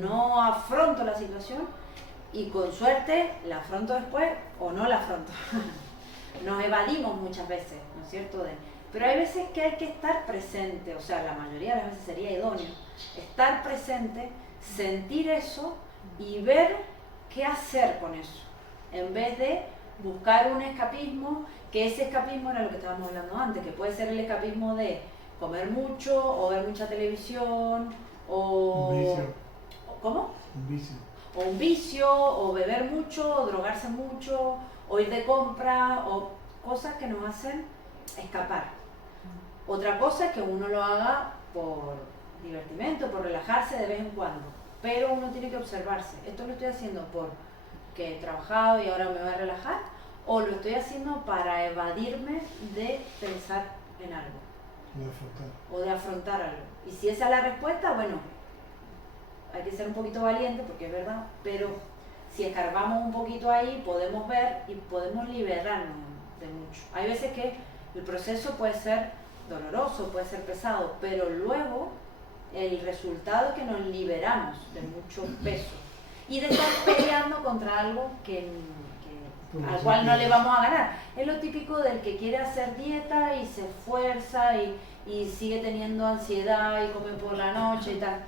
no afronto la situación y con suerte la afronto después o no la afronto. Nos evadimos muchas veces, ¿no es cierto? Pero hay veces que hay que estar presente, o sea, la mayoría de las veces sería idóneo estar presente, sentir eso y ver qué hacer con eso, en vez de buscar un escapismo, que ese escapismo era lo que estábamos hablando antes, que puede ser el escapismo de comer mucho o ver mucha televisión o... Un vicio. ¿Cómo? Un vicio. O un vicio, o beber mucho, o drogarse mucho, o ir de compra, o cosas que nos hacen escapar. Otra cosa es que uno lo haga por divertimento, por relajarse de vez en cuando, pero uno tiene que observarse. ¿Esto lo estoy haciendo porque he trabajado y ahora me voy a relajar? ¿O lo estoy haciendo para evadirme de pensar en algo? O de afrontar algo. Y si esa es la respuesta, bueno, hay que ser un poquito valiente porque es verdad, pero si escarbamos un poquito ahí podemos ver y podemos liberarnos de mucho. Hay veces que el proceso puede ser doloroso, puede ser pesado, pero luego el resultado es que nos liberamos de mucho peso y de estar peleando contra algo al cual no le vamos a ganar. Es lo típico del que quiere hacer dieta y se esfuerza y sigue teniendo ansiedad y come por la noche y tal.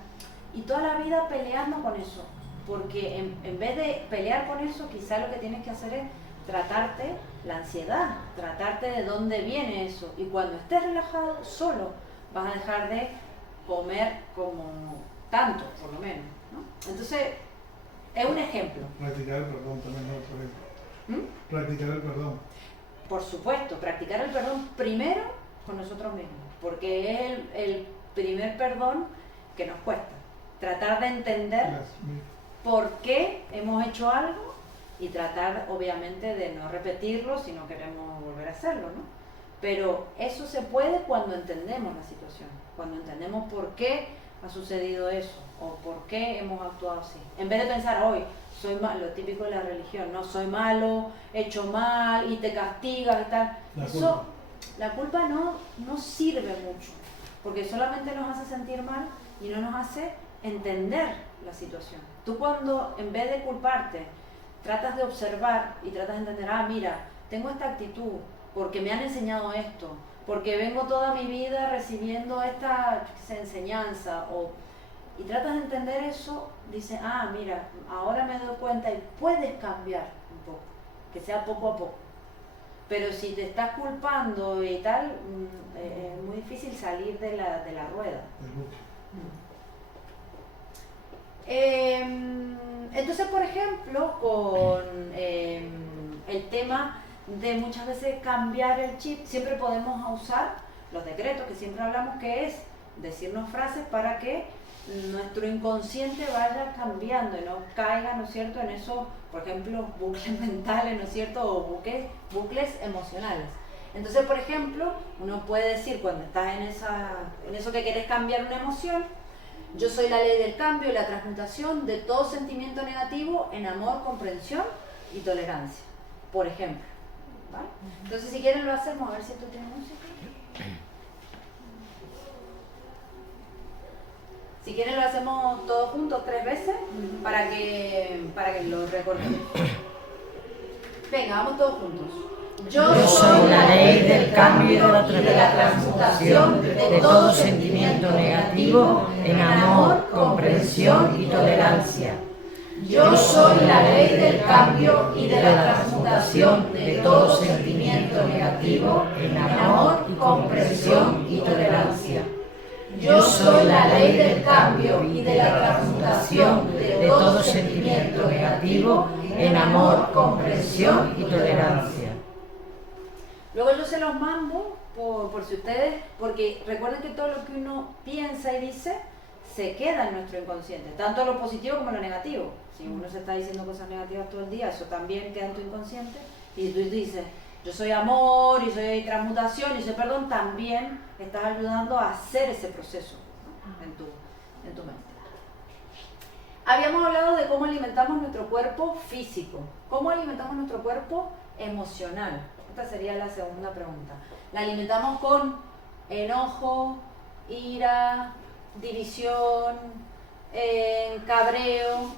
Y toda la vida peleando con eso, porque en vez de pelear con eso, quizá lo que tienes que hacer es tratarte la ansiedad, tratarte de dónde viene eso. Y cuando estés relajado, solo vas a dejar de comer como tanto, por lo menos, ¿no? Entonces, es un ejemplo. Practicar el perdón también es otro ejemplo. Practicar el perdón. Por supuesto, practicar el perdón primero con nosotros mismos, porque es el primer perdón que nos cuesta. Tratar de entender por qué hemos hecho algo y tratar obviamente de no repetirlo si no queremos volver a hacerlo, ¿no? Pero eso se puede cuando entendemos la situación, cuando entendemos por qué ha sucedido eso o por qué hemos actuado así. En vez de pensar, hoy soy malo, lo típico de la religión, no soy malo, he hecho mal y te castigas y tal. La culpa no sirve mucho, porque solamente nos hace sentir mal y no nos hace entender la situación. Tú cuando en vez de culparte tratas de observar y tratas de entender, ah, mira, tengo esta actitud porque me han enseñado esto, porque vengo toda mi vida recibiendo esta enseñanza, y tratas de entender eso, dices, ah, mira, ahora me doy cuenta y puedes cambiar un poco, que sea poco a poco. Pero si te estás culpando y tal, es muy difícil salir de la rueda. Entonces, por ejemplo, con el tema de muchas veces cambiar el chip, siempre podemos usar los decretos que siempre hablamos, que es decirnos frases para que nuestro inconsciente vaya cambiando y no caiga, ¿no es cierto?, en esos, por ejemplo, bucles mentales, ¿no es cierto?, o bucles emocionales. Entonces, por ejemplo, uno puede decir cuando estás en eso que querés cambiar una emoción, yo soy la ley del cambio y la transmutación de todo sentimiento negativo en amor, comprensión y tolerancia, por ejemplo. ¿Vale? Entonces, si quieren lo hacemos, a ver si tú tienes música. Si quieren lo hacemos todos juntos 3 veces para que lo recordemos. Venga, vamos todos juntos. Yo soy la ley del cambio y de la transmutación de todo sentimiento negativo en amor, comprensión y tolerancia. Yo soy la ley del cambio y de la transmutación de todo sentimiento negativo en amor, comprensión y tolerancia. Yo soy la ley del cambio y de la transmutación de todo sentimiento negativo en amor, comprensión y tolerancia. Luego yo se los mando por si ustedes, porque recuerden que todo lo que uno piensa y dice se queda en nuestro inconsciente, tanto lo positivo como lo negativo. Si uno se está diciendo cosas negativas todo el día, eso también queda en tu inconsciente. Y tú dices, yo soy amor y soy transmutación y soy perdón, también estás ayudando a hacer ese proceso, ¿no?, en tu mente. Habíamos hablado de cómo alimentamos nuestro cuerpo físico, cómo alimentamos nuestro cuerpo emocional. Esta sería la segunda pregunta. La alimentamos con enojo, ira, división, cabreo,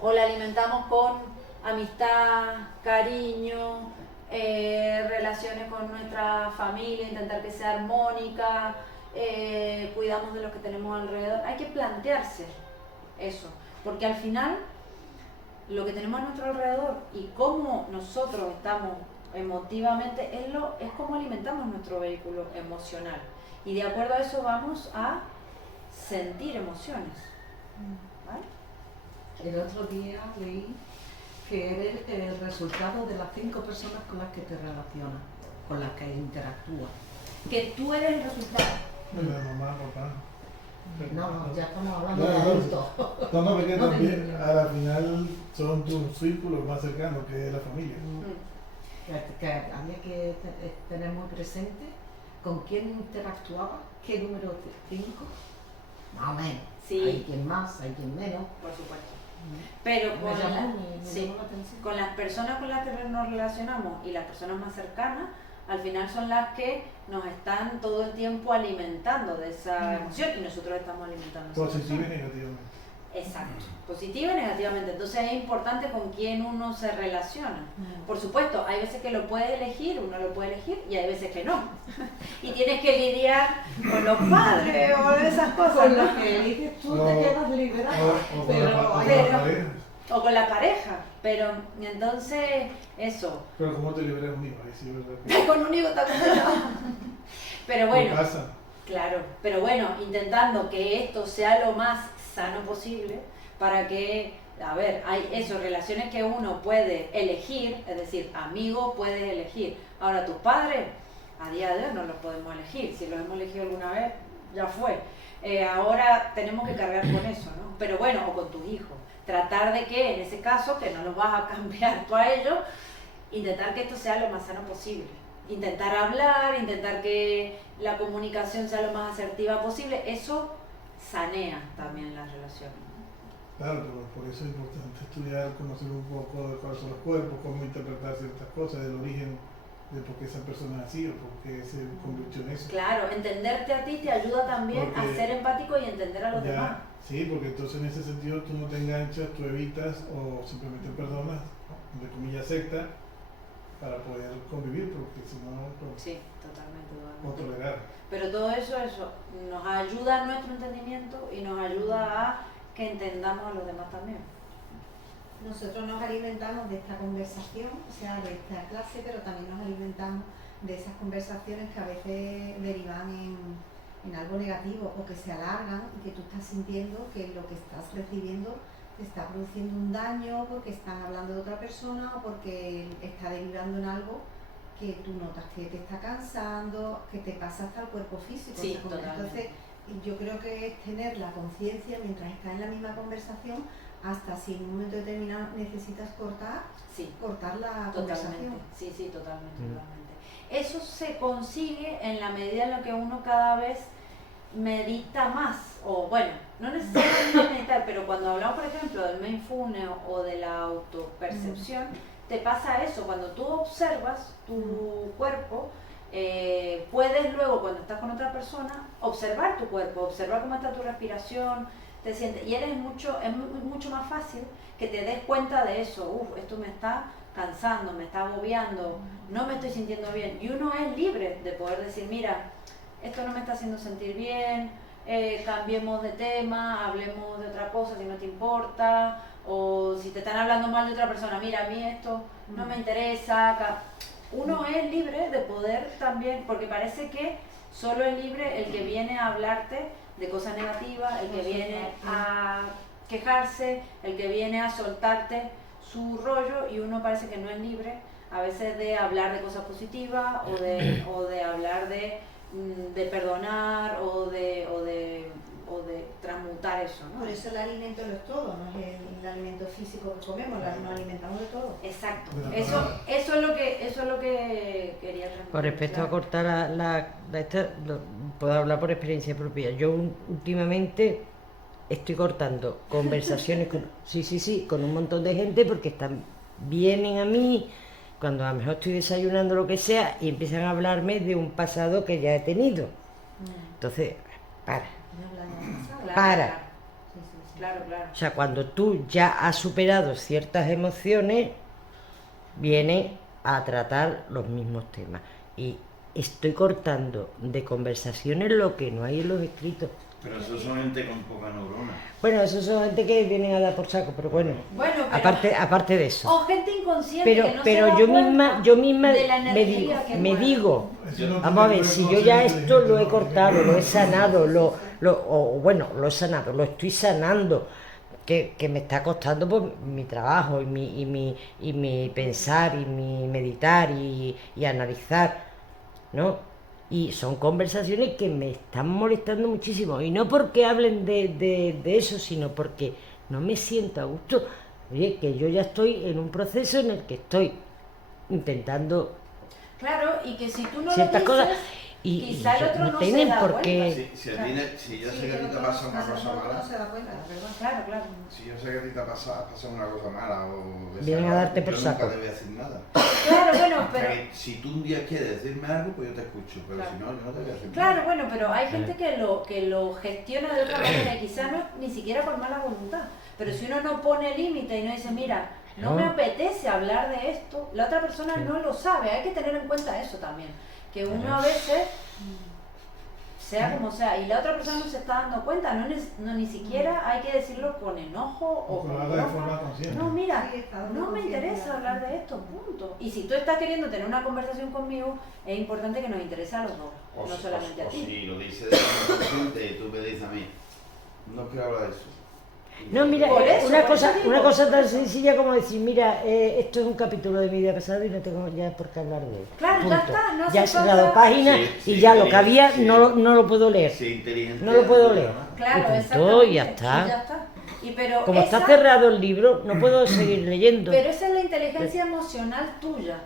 o la alimentamos con amistad, cariño, relaciones con nuestra familia, intentar que sea armónica, cuidamos de lo que tenemos alrededor. Hay que plantearse eso, porque al final lo que tenemos a nuestro alrededor y cómo nosotros estamos emotivamente es como alimentamos nuestro vehículo emocional, y de acuerdo a eso vamos a sentir emociones, ¿vale? El otro día leí que eres el resultado de las 5 personas con las que te relacionas, con las que interactúas. Que tú eres el resultado. La mamá, papá. No, ya estamos hablando de adultos. No, porque también a la final son tus círculos más cercanos, que es la familia. Que había que tener muy presente con quién interactuaba, qué número 5, más o menos. Sí. Hay quien más, hay quien menos. Por supuesto. Pero Me llamó la atención. con las personas con las que nos relacionamos y las personas más cercanas, al final son las que nos están todo el tiempo alimentando de esa emoción, y nosotros estamos alimentando esa emoción. Positiva y negativamente. Exacto, positiva y negativamente. Entonces es importante con quién uno se relaciona. Por supuesto, hay veces que lo puede elegir, uno lo puede elegir, y hay veces que no. Y tienes que lidiar con los padres o esas cosas. Con ¿no? lo que eliges tú te quedas liberado. O con la pareja, pero entonces eso. Pero ¿cómo te liberas un hijo? Ahí sí, ¿verdad? Con un hijo también. Pero bueno, pasa? claro, pero bueno, intentando que esto sea lo más sano posible para que, a ver, hay eso, relaciones que uno puede elegir, es decir, amigos puedes elegir. Ahora, tus padres, a día de hoy no los podemos elegir, si los hemos elegido alguna vez, ya fue. Ahora tenemos que cargar con eso, ¿no? Pero bueno, o con tus hijos. Tratar de que, en ese caso, que no los vas a cambiar tú a ellos, intentar que esto sea lo más sano posible. Intentar hablar, intentar que la comunicación sea lo más asertiva posible, eso sanea también las relaciones. Claro, pero por eso es importante estudiar, conocer un poco de cuáles son los cuerpos, cómo interpretar ciertas cosas, del origen de por qué esa persona es así o por qué se convirtió en eso. Claro, entenderte a ti te ayuda también a ser empático y entender a los demás. Sí, porque entonces en ese sentido tú no te enganchas, tú evitas o simplemente perdonas entre comillas, secta, para poder convivir, porque si no, pues, Sí, totalmente, o totalmente. tolerar. Pero todo eso nos ayuda a nuestro entendimiento y nos ayuda a que entendamos a los demás también. Nosotros nos alimentamos de esta conversación, o sea, de esta clase, pero también nos alimentamos de esas conversaciones que a veces derivan en algo negativo o que se alargan y que tú estás sintiendo que lo que estás recibiendo te está produciendo un daño porque están hablando de otra persona o porque está derivando en algo que tú notas que te está cansando, que te pasa hasta el cuerpo físico. Sí, O sea, totalmente. entonces, yo creo que es tener la conciencia mientras estás en la misma conversación, hasta si en un momento determinado necesitas Sí, cortar la totalmente. conversación. Sí, sí, totalmente, totalmente. Eso se consigue en la medida en la que uno cada vez medita más, o bueno, no necesariamente meditar, pero cuando hablamos, por ejemplo, del mindfulness o de la autopercepción, te pasa eso, cuando tú observas tu cuerpo, puedes luego, cuando estás con otra persona, observar tu cuerpo, observar cómo está tu respiración, te sientes, y es mucho más fácil que te des cuenta de eso. Esto me está cansando, me está agobiando, no me estoy sintiendo bien, y uno es libre de poder decir, mira, esto no me está haciendo sentir bien, cambiemos de tema, hablemos de otra cosa si no te importa, o si te están hablando mal de otra persona, mira, a mí esto no me interesa. Uno es libre de poder también, porque parece que solo es libre el que viene a hablarte de cosas negativas, el que viene a quejarse, el que viene a soltarte su rollo, y uno parece que no es libre a veces de hablar de cosas positivas o de hablar de perdonar o de transmutar eso, ¿no? Por eso el alimento lo es todo, no es el alimento físico que comemos, nos alimentamos de todo. Exacto. Bueno, Eso es lo que quería transmitir. Con respecto a cortar puedo hablar por experiencia propia. Yo últimamente estoy cortando conversaciones con un montón de gente porque vienen a mí cuando a lo mejor estoy desayunando lo que sea y empiezan a hablarme de un pasado que ya he tenido. Entonces, para. Para. Claro. O sea, cuando tú ya has superado ciertas emociones, viene a tratar los mismos temas. Y estoy cortando de conversaciones lo que no hay en los escritos. Pero eso son gente con poca neurona. Bueno, eso son gente que vienen a dar por saco, pero bueno, aparte de eso. O gente inconsciente que no se Pero da yo cuenta misma de la energía que me mueve. digo, Eso no vamos a ver, tiene si que yo ver con ya ser esto inteligente, lo he ¿no? cortado, lo he sanado, lo he sanado, lo estoy sanando, que me está costando pues, mi trabajo y mi pensar y mi meditar y analizar, ¿no? Y son conversaciones que me están molestando muchísimo, y no porque hablen de eso, sino porque no me siento a gusto. Oye, que yo ya estoy en un proceso en el que estoy intentando Claro, y que si tú no ciertas lo dices, cosas y quizá el otro no no tienen se da por cuenta. qué. Si yo sé que a ti te pasa una cosa No mala, se da cuenta, ¿verdad? Claro. si yo sé que a ti te pasa una cosa mala o Vienen a darte por yo saco. nunca te voy a decir nada. Claro, bueno, Hasta pero... que si tú un día quieres decirme algo, pues yo te escucho, pero Claro. si no, yo no te voy a decir Claro, nada. bueno, pero hay gente que lo gestiona de otra manera y quizás no ni siquiera por mala voluntad. Pero si uno no pone límite y no dice, mira, no me apetece hablar de esto, la otra persona no lo sabe. Hay que tener en cuenta eso también. Que uno a veces, sea como sea, y la otra persona no se está dando cuenta, ni siquiera hay que decirlo con enojo o con con hablar de broma. forma consciente. No, mira, Sí, está dando no me conciencia. interesa hablar de esto, punto. Y si tú estás queriendo tener una conversación conmigo, es importante que nos interese a los dos, no solamente a o ti. si lo dices de forma consciente y tú me dices a mí, no quiero hablar de eso. No, mira, Por eso, una por eso digo. cosa tan sencilla como decir, mira, esto es un capítulo de mi vida pasado y no tengo ya por qué hablar de él. Claro, ya Punto. está, no ya he hace cerrado falta- páginas Sí, y ya lo que había sí. no lo puedo leer. Si inteligente, No lo puedo leer. Claro, Y punto, exactamente. y ya está. Y ya está. Pero Como esa, está cerrado el libro, no puedo seguir leyendo. Pero esa es la inteligencia emocional tuya.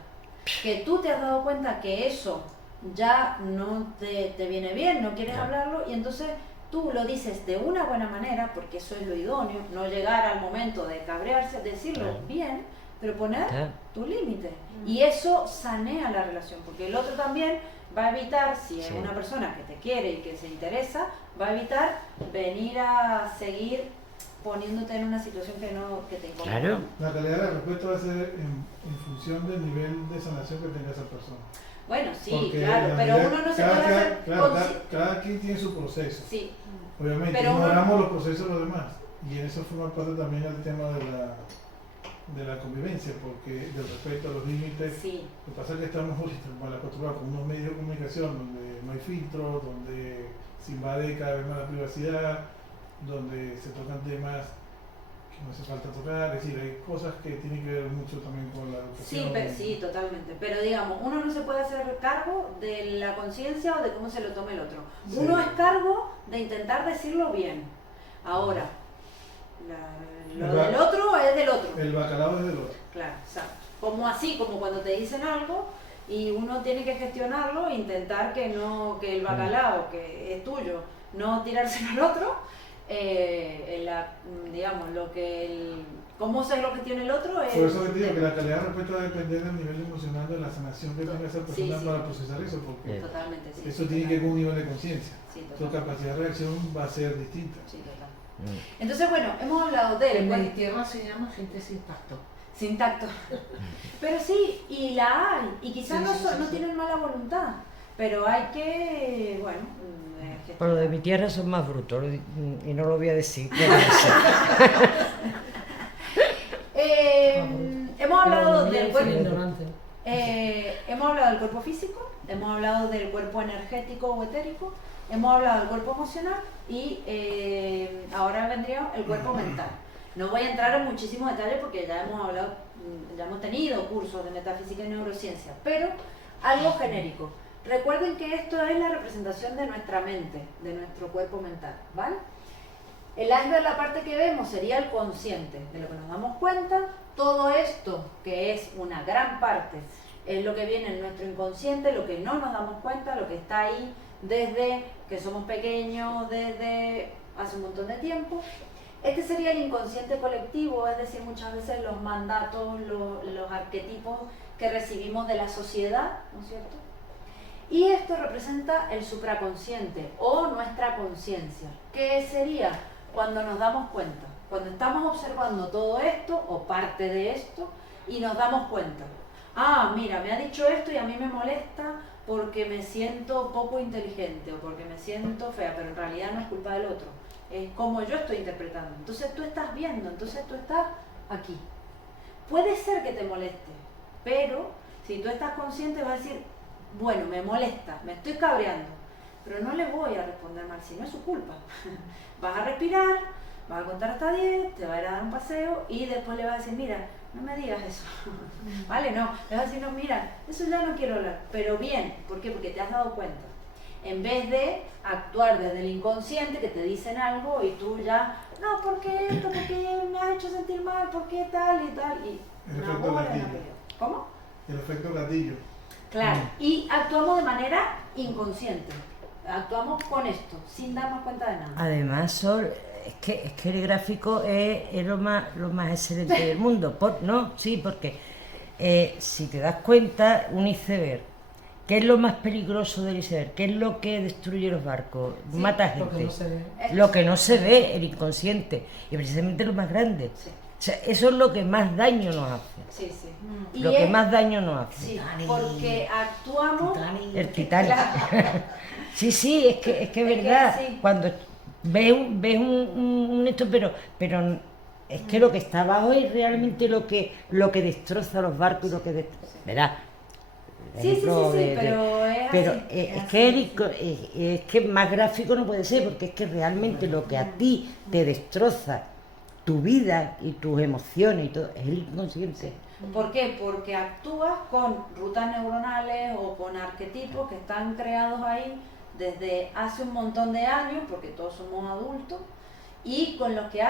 Que tú te has dado cuenta que eso ya no te viene bien, no quieres Ya. hablarlo, y entonces tú lo dices de una buena manera, porque eso es lo idóneo, no llegar al momento de cabrearse, decirlo Claro. bien, pero poner Ya. tu límite. Y eso sanea la relación, porque el otro también va a evitar, si es Sí. una persona que te quiere y que se interesa, va a evitar venir a seguir poniéndote en una situación que te incomoda. Claro. La calidad de la respuesta va a ser en función del nivel de sanación que tenga esa persona. Bueno, sí, Porque claro, en pero realidad uno no se puede hacer... Claro, cada quien tiene su proceso. Sí, Obviamente, pero ignoramos los procesos de los demás. Y en eso forma parte también el tema de la convivencia, porque del respeto a los límites. sí. Lo que pasa es que estamos mal acostumbrados con unos medios de comunicación donde no hay filtros, donde se invade cada vez más la privacidad, donde se tocan temas que no hace falta tocar, es decir, hay cosas que tienen que ver mucho también con la educación. Sí, totalmente. Pero digamos, uno no se puede hacer cargo de la conciencia o de cómo se lo tome el otro. Sí. Uno es cargo de intentar decirlo bien. Ahora, lo del otro es del otro. El bacalao es del otro. Claro, exacto. Como así, como cuando te dicen algo y uno tiene que gestionarlo e intentar que el bacalao que es tuyo, no tirárselo al otro, digamos, cómo se lo que tiene el otro es... Por eso te digo que la calidad de respuesta va a depender del nivel emocional de la sanación que tenga esa persona Sí. para procesar eso, porque Totalmente, sí. eso tiene que ver con un nivel de conciencia. Sí, Su totalmente. capacidad de reacción va a ser distinta. Sí, total. Entonces, bueno, hemos hablado del En mi cuerpo tierra se llama gente sin tacto. sin tacto. Pero sí, y la hay. Y quizás Sí, no, sí, sí, no sí. tienen mala voluntad. Pero hay que, bueno... Por lo de mi tierra son más brutos y no lo voy a decir. Hemos hablado del Soy cuerpo. ignorante. Hemos hablado del cuerpo físico, hemos hablado del cuerpo energético o etérico, hemos hablado del cuerpo emocional y ahora vendría el cuerpo mental. No voy a entrar en muchísimos detalles porque ya hemos hablado, ya hemos tenido cursos de metafísica y neurociencia, pero algo genérico. Recuerden que esto es la representación de nuestra mente, de nuestro cuerpo mental, ¿vale? El iceberg, la parte que vemos, sería el consciente, de lo que nos damos cuenta. Todo esto, que es una gran parte, es lo que viene en nuestro inconsciente, lo que no nos damos cuenta, lo que está ahí desde que somos pequeños, desde hace un montón de tiempo. Este sería el inconsciente colectivo, es decir, muchas veces los mandatos, los arquetipos que recibimos de la sociedad, ¿no es cierto? Y esto representa el supraconsciente o nuestra conciencia, que sería cuando nos damos cuenta, cuando estamos observando todo esto o parte de esto y nos damos cuenta. Ah, mira, me ha dicho esto y a mí me molesta porque me siento poco inteligente o porque me siento fea, pero en realidad no es culpa del otro, es como yo estoy interpretando. Entonces tú estás viendo, entonces tú estás aquí. Puede ser que te moleste, pero si tú estás consciente vas a decir, bueno, me molesta, me estoy cabreando, pero no le voy a responder mal, si no es su culpa. Vas a respirar, vas a contar hasta 10, te vas a ir a dar un paseo y después le vas a decir, mira, no me digas eso, ¿vale? No, le vas a decir, no, mira, eso ya no quiero hablar, pero bien, ¿por qué? Porque te has dado cuenta. En vez de actuar desde el inconsciente que te dicen algo y tú ya, no, ¿por qué esto? ¿Por qué me has hecho sentir mal? ¿Por qué tal y tal? Y El una efecto bola gatillo. en la pelota. ¿Cómo? El efecto gatillo. Claro, y actuamos de manera inconsciente. Actuamos con esto, sin darnos cuenta de nada. Además, Sol, es que el gráfico es lo más excelente del mundo. Porque si te das cuenta, un iceberg, ¿qué es lo más peligroso del iceberg? ¿Qué es lo que destruye los barcos? Sí, Mata Porque gente. no se ve. Lo que no se ve, el inconsciente, y precisamente lo más grande. Sí, O sea, eso es lo que más daño nos hace. sí, sí. Lo que más daño nos hace. Sí, Titanic. porque actuamos... Titanic. El Titanic. Claro. Sí, es que es verdad. sí. Cuando ves un esto, pero es que lo que está abajo es realmente lo que destroza los barcos y lo que destroza. ¿Verdad? Sí, Ejemplo pero es pero así. es que más gráfico no puede ser, porque es que realmente lo que a ti te destroza tu vida y tus emociones y todo es el inconsciente. ¿Por qué? Porque actúas con rutas neuronales o con arquetipos que están creados ahí desde hace un montón de años, porque todos somos adultos, y con los que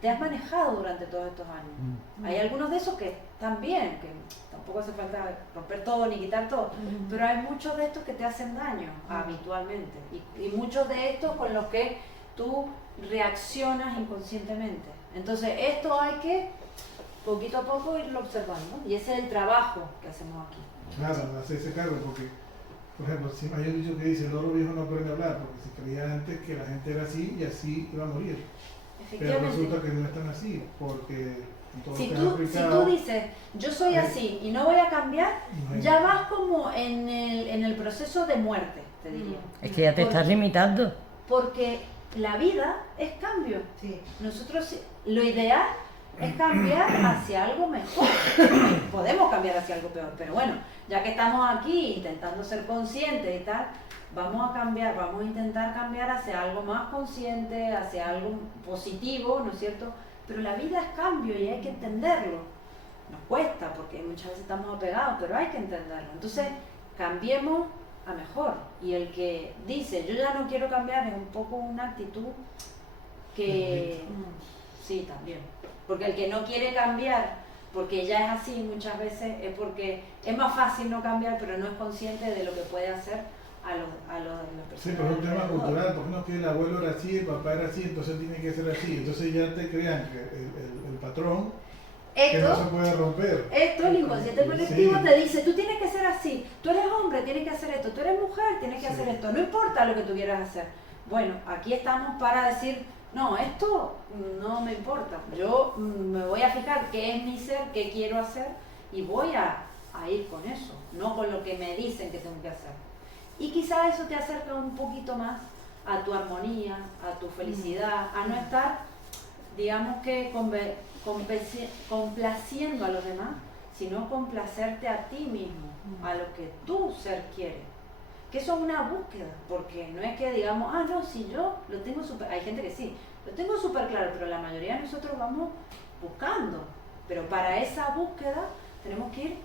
te has manejado durante todos estos años. Hay algunos de esos que están bien, que tampoco hace falta romper todo ni quitar todo, pero hay muchos de estos que te hacen daño habitualmente, y muchos de estos con los que tú reaccionas inconscientemente. Entonces esto hay que poquito a poco irlo observando, y ese es el trabajo que hacemos aquí. Claro, hacerse cargo, porque, por ejemplo, si hay un dicho que dice, el loro viejo no aprende a hablar, porque se creía antes que la gente era así y así iba a morir. pero efectivamente. resulta que no están así, porque todo Si lo que tú, has si explicado, tú dices, yo soy así y no voy a cambiar, no hay- ya vas como en el proceso de muerte, te diría. Es que ya te estás limitando. Porque la vida es cambio. Sí. Nosotros, lo ideal es cambiar hacia algo mejor. Podemos cambiar hacia algo peor, pero bueno, ya que estamos aquí intentando ser conscientes y tal, vamos a cambiar, vamos a intentar cambiar hacia algo más consciente, hacia algo positivo, ¿no es cierto? Pero la vida es cambio y hay que entenderlo. Nos cuesta porque muchas veces estamos apegados, pero hay que entenderlo. Entonces, cambiemos a mejor. Y el que dice, yo ya no quiero cambiar, es un poco una actitud que... Sí, también. Porque el que no quiere cambiar, porque ya es así muchas veces, es porque es más fácil no cambiar, pero no es consciente de lo que puede hacer a las Sí, personas. pero es un tema alrededor. cultural, porque no, que el abuelo era así, el papá era así, entonces tiene que ser así. Entonces ya te crean que el patrón que no se Esto, puede romper. el inconsciente colectivo Sí. te dice, tú tienes que ser así, tú eres hombre, tienes que hacer esto, tú eres mujer, tienes que Sí. hacer esto, no importa lo que tú quieras hacer. Bueno, aquí estamos para decir, no, esto no me importa, yo me voy a fijar qué es mi ser, qué quiero hacer y voy a ir con eso, no con lo que me dicen que tengo que hacer. Y quizá eso te acerca un poquito más a tu armonía, a tu felicidad, a no estar, digamos que complaciendo a los demás, sino complacerte a ti mismo, a lo que tu ser quiere. Que eso es una búsqueda, porque no es que digamos, ah, no, si yo lo tengo súper, hay gente que sí, lo tengo súper claro, pero la mayoría de nosotros vamos buscando. Pero para esa búsqueda tenemos que ir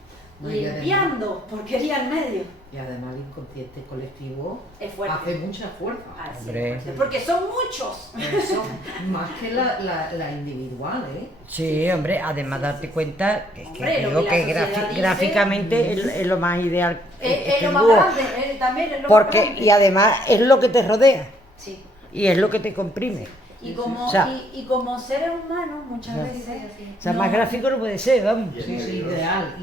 No, y además- limpiando porquería en medio. Y además el inconsciente colectivo Es fuerte. hace mucha fuerza. Así Hombre. es fuerte, porque son muchos. Eso, más que la individual, ¿eh? Sí, hombre, además darte cuenta que, Hombre, lo digo que que la sociedad dice- gráficamente es lo más ideal Es que lo más hubo, grande, también es lo más porque grande. y además es lo que te rodea Sí. y es lo que te comprime. Y como, O sea- y como seres humanos muchas Claro. veces O sea, más gráfico no puede ser, vamos. Sí, sí, ideal.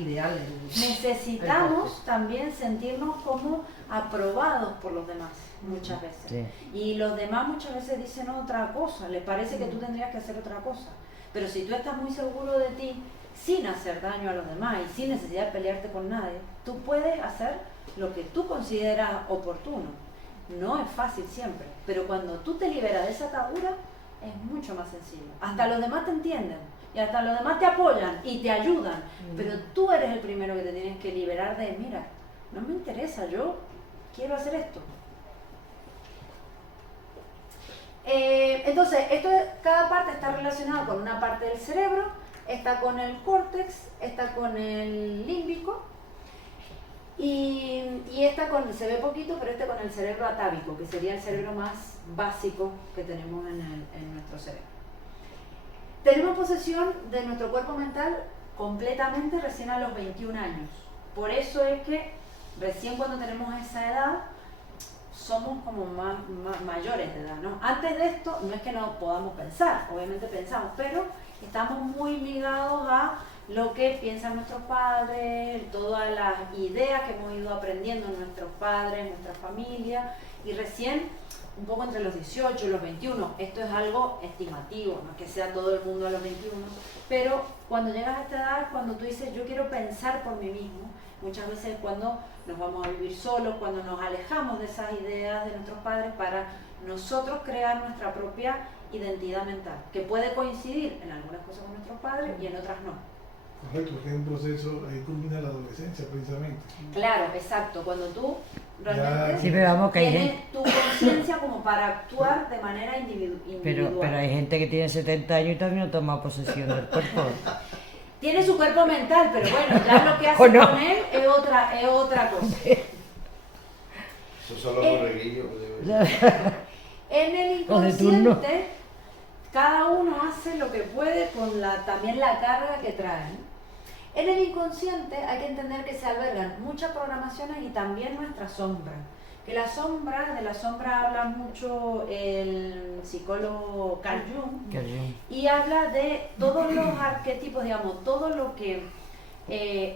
necesitamos también sentirnos como aprobados por los demás muchas veces. Sí. Y los demás muchas veces dicen otra cosa, les parece que tú tendrías que hacer otra cosa. Pero si tú estás muy seguro de ti, sin hacer daño a los demás y sin necesidad de pelearte con nadie, tú puedes hacer lo que tú consideras oportuno. No es fácil siempre, pero cuando tú te liberas de esa atadura, es mucho más sencillo. Hasta los demás te entienden y hasta los demás te apoyan y te ayudan, pero tú eres el primero que te tienes que liberar de, mira, no me interesa, yo quiero hacer esto. Entonces, cada parte está relacionada con una parte del cerebro, está con el córtex, está con el límbico y está se ve poquito, pero está con el cerebro atávico, que sería el cerebro más básico que tenemos en nuestro cerebro. Tenemos posesión de nuestro cuerpo mental completamente recién a los 21 años. Por eso es que recién cuando tenemos esa edad somos como más mayores de edad, ¿no? Antes de esto no es que no podamos pensar, obviamente pensamos, pero estamos muy ligados a lo que piensan nuestros padres, todas las ideas que hemos ido aprendiendo nuestros padres, nuestra familia, y recién un poco entre los 18 y los 21, esto es algo estimativo, no es que sea todo el mundo a los 21, pero cuando llegas a esta edad es cuando tú dices yo quiero pensar por mí mismo, muchas veces cuando nos vamos a vivir solos, cuando nos alejamos de esas ideas de nuestros padres para nosotros crear nuestra propia identidad mental, que puede coincidir en algunas cosas con nuestros padres y en otras no. Correcto, porque es un proceso, ahí culmina la adolescencia precisamente. Claro, exacto, cuando tú realmente Sí, pero vamos, que hay tienes gente, tu conciencia como para actuar de manera individual. pero hay gente que tiene 70 años y todavía no toma posesión del cuerpo. Tiene su cuerpo mental, pero bueno, ya lo que hace ¿O no? con él es otra cosa. Eso son los borreguillos. En el O de turno. inconsciente, cada uno hace lo que puede con también la carga que trae, ¿no? En el inconsciente hay que entender que se albergan muchas programaciones y también nuestra sombra. Que de la sombra habla mucho el psicólogo Carl Jung, y habla de todos los arquetipos, digamos, todo lo que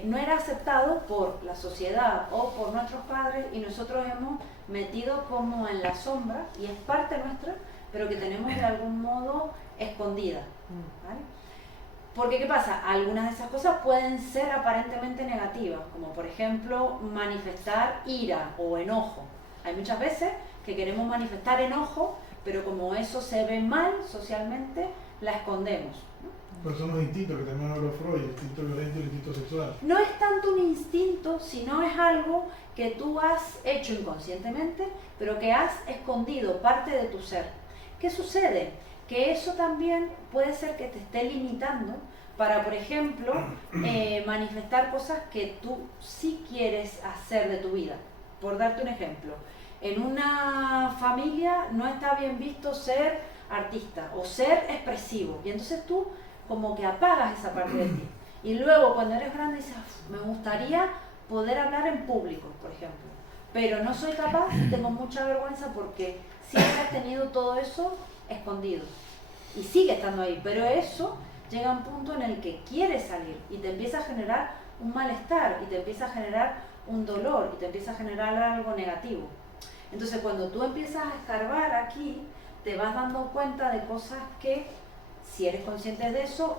no era aceptado por la sociedad o por nuestros padres y nosotros hemos metido como en la sombra y es parte nuestra pero que tenemos de algún modo escondidas, ¿vale? Porque ¿qué pasa? Algunas de esas cosas pueden ser aparentemente negativas, como por ejemplo manifestar ira o enojo. Hay muchas veces que queremos manifestar enojo, pero como eso se ve mal socialmente, la escondemos. Pero son los instintos que también habló Freud, el instinto violento y el instinto sexual. No es tanto un instinto, sino es algo que tú has hecho inconscientemente, pero que has escondido parte de tu ser. ¿Qué sucede? Que eso también puede ser que te esté limitando para, por ejemplo, manifestar cosas que tú sí quieres hacer de tu vida. Por darte un ejemplo, en una familia no está bien visto ser artista o ser expresivo, y entonces tú como que apagas esa parte de ti. Y luego cuando eres grande dices, me gustaría poder hablar en público, por ejemplo, pero no soy capaz, tengo mucha vergüenza porque siempre has tenido todo eso escondido y sigue estando ahí, pero eso llega a un punto en el que quieres salir y te empieza a generar un malestar y te empieza a generar un dolor y te empieza a generar algo negativo. Entonces cuando tú empiezas a escarbar aquí, te vas dando cuenta de cosas que, si eres consciente de eso,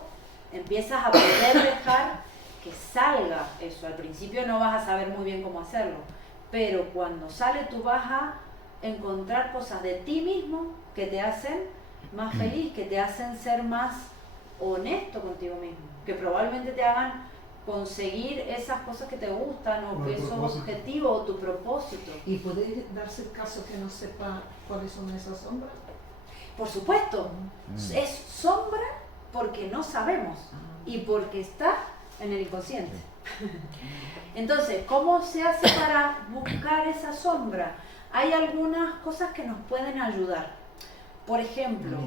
empiezas a poder dejar que salga eso. Al principio no vas a saber muy bien cómo hacerlo, pero cuando sale tú vas a encontrar cosas de ti mismo que te hacen más feliz, que te hacen ser más honesto contigo mismo, que probablemente te hagan conseguir esas cosas que te gustan o que esos objetivos o tu propósito. ¿Y puede darse el caso que no sepa cuáles son esas sombras? Por supuesto, es sombra porque no sabemos y porque está en el inconsciente. Entonces, ¿cómo se hace para buscar esa sombra? Hay algunas cosas que nos pueden ayudar. Por ejemplo,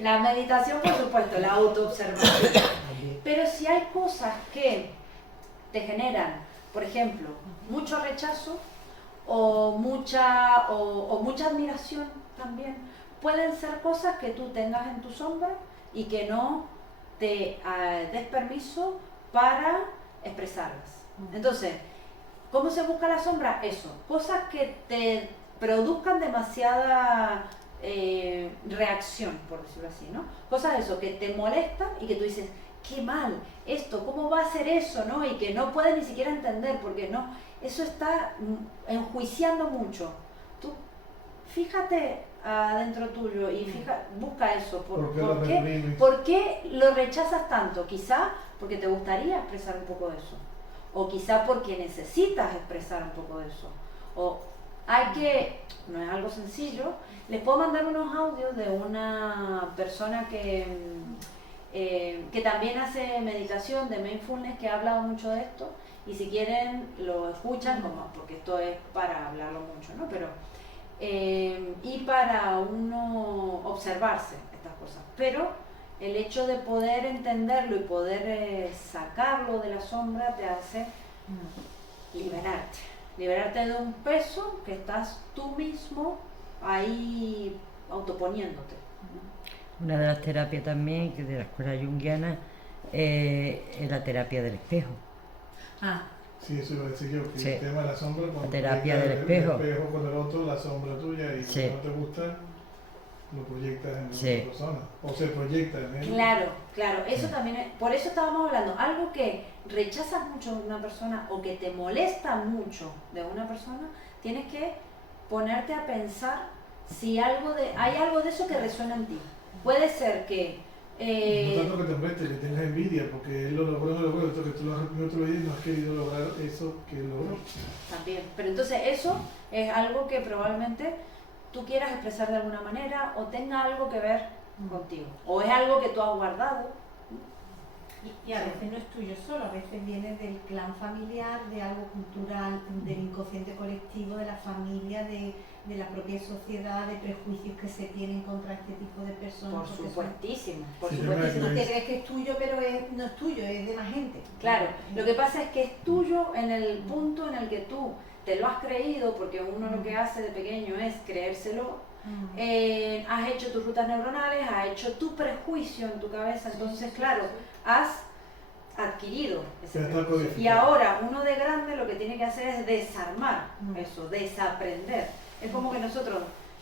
la meditación, por supuesto, la autoobservación. Pero si hay cosas que te generan, por ejemplo, mucho rechazo o mucha admiración también, pueden ser cosas que tú tengas en tu sombra y que no te des permiso para expresarlas. Entonces, ¿cómo se busca la sombra? Eso, cosas que te produzcan demasiada reacción, por decirlo así, ¿no? Cosas de eso que te molestan y que tú dices, qué mal, esto, ¿cómo va a ser eso? ¿No? Y que no puedes ni siquiera entender, porque no, eso está enjuiciando mucho. Tú fíjate adentro tuyo y busca eso. ¿Por qué lo rechazas tanto? Quizá porque te gustaría expresar un poco de eso. O quizá porque necesitas expresar un poco de eso. O no es algo sencillo, les puedo mandar unos audios de una persona que también hace meditación de mindfulness, que ha hablado mucho de esto, y si quieren lo escuchan, porque esto es para hablarlo mucho, ¿no? Pero, y para uno observarse estas cosas. Pero el hecho de poder entenderlo y poder sacarlo de la sombra te hace liberarte de un peso que estás tú mismo ahí autoponiéndote. Una de las terapias también, que de la escuela junguiana, es la terapia del espejo. Sí, eso iba a decir yo, que sí. El tema de la sombra, cuando la terapia del espejo. El espejo con el otro, la sombra tuya, y si no te gusta, lo proyectas en otra persona, o se proyecta en él. Claro, eso también es, por eso estábamos hablando, algo que rechazas mucho de una persona o que te molesta mucho de una persona, tienes que ponerte a pensar si hay algo de eso que resuena en ti. Puede ser que no tanto que te moleste, que tengas envidia, porque él lo logró, que tú lo has reprimido otro día y no has querido lograr eso que él logró. También, pero entonces eso es algo que probablemente tú quieras expresar de alguna manera o tenga algo que ver contigo, o es algo que tú has guardado. Y a veces no es tuyo solo, a veces viene del clan familiar, de algo cultural, del inconsciente colectivo, de la familia, de la propia sociedad, de prejuicios que se tienen contra este tipo de personas. Por supuestísimo. No te crees que es tuyo, pero no es tuyo, es de más gente. Claro, lo que pasa es que es tuyo en el punto en el que tú te lo has creído, porque uno lo que hace de pequeño es creérselo. Has hecho tus rutas neuronales, has hecho tu prejuicio en tu cabeza, entonces claro, has adquirido ese prejuicio. Y ahora uno de grande lo que tiene que hacer es desarmar eso, desaprender. Es como que nosotros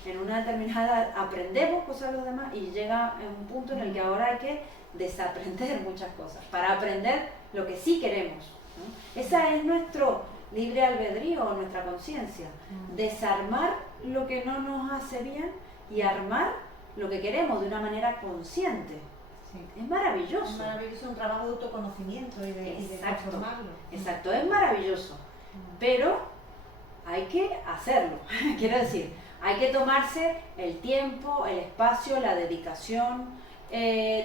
en una determinada, aprendemos cosas de los demás y llega en un punto en el que ahora hay que desaprender muchas cosas para aprender lo que sí queremos, ¿no? Esa es nuestro libre albedrío, nuestra conciencia, desarmar lo que no nos hace bien y armar lo que queremos de una manera consciente. Sí. Es maravilloso. Es maravilloso, un trabajo de autoconocimiento y de transformarlo. Exacto, es maravilloso, pero hay que hacerlo. Quiero decir, hay que tomarse el tiempo, el espacio, la dedicación,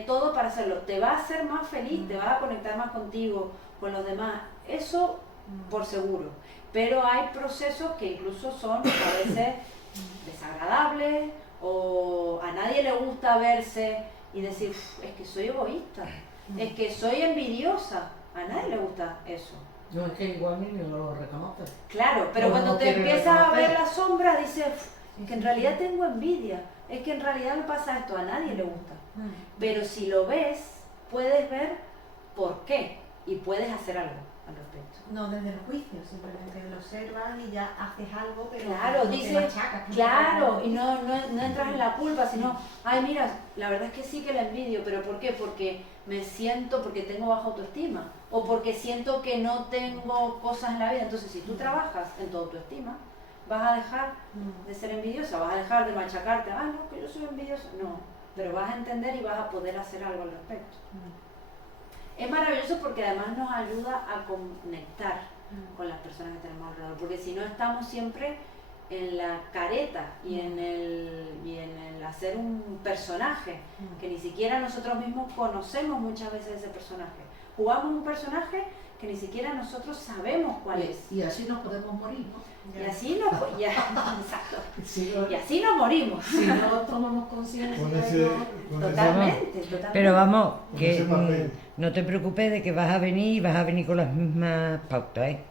todo para hacerlo. Te va a hacer más feliz, te vas a conectar más contigo, con los demás, eso por seguro. Pero hay procesos que incluso son a veces desagradables, o a nadie le gusta verse y decir, es que soy egoísta, es que soy envidiosa. A nadie le gusta eso. No, es que igual ni lo reconoce. Claro, pero No, cuando no te quiere empiezas a ver reconocer. la sombra, dices, es que en realidad tengo envidia, es que en realidad me pasa esto, a nadie le gusta. Pero si lo ves, puedes ver por qué y puedes hacer algo al respecto. No desde el juicio, simplemente lo observas y ya haces algo, pero Claro, no te dice, machacas, claro, y no entras en la culpa, sino, ay mira, la verdad es que sí que la envidio, pero ¿por qué? Porque me siento, porque tengo baja autoestima, o porque siento que no tengo cosas en la vida. Entonces, si tú trabajas en tu autoestima, vas a dejar de ser envidiosa, vas a dejar de machacarte, ah, no, que yo soy envidiosa, no, pero vas a entender y vas a poder hacer algo al respecto. Es maravilloso porque además nos ayuda a conectar con las personas que tenemos alrededor, porque si no estamos siempre en la careta y en el hacer un personaje que ni siquiera nosotros mismos conocemos muchas veces ese personaje. Jugamos un personaje que ni siquiera nosotros sabemos cuál es. Y así nos podemos morir, ¿no? Y así nos, exacto. Si Y así nos morimos. si no tomamos conciencia, Con ese, con ese- Totalmente. Pero vamos, Con que ese papel. no te preocupes de que vas a venir con las mismas pautas, ¿eh?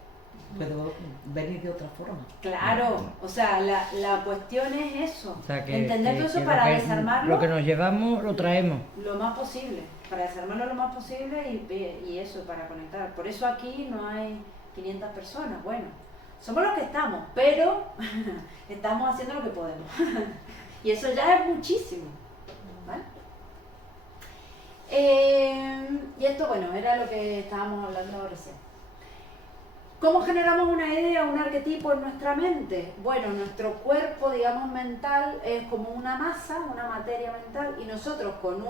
puedo venir de otra forma. Claro, o sea, la cuestión es eso. O sea, Entender todo eso lo para que- desarmarlo Lo que nos llevamos lo traemos. lo más posible, para desarmarlo lo más posible y eso, para conectar. Por eso aquí no hay 500 personas, bueno, somos los que estamos, pero estamos haciendo lo que podemos. Y eso ya es muchísimo, ¿vale? Y esto, bueno, era lo que estábamos hablando recién. ¿Cómo generamos una idea, un arquetipo en nuestra mente? Bueno, nuestro cuerpo, digamos, mental es como una masa, una materia mental, y nosotros con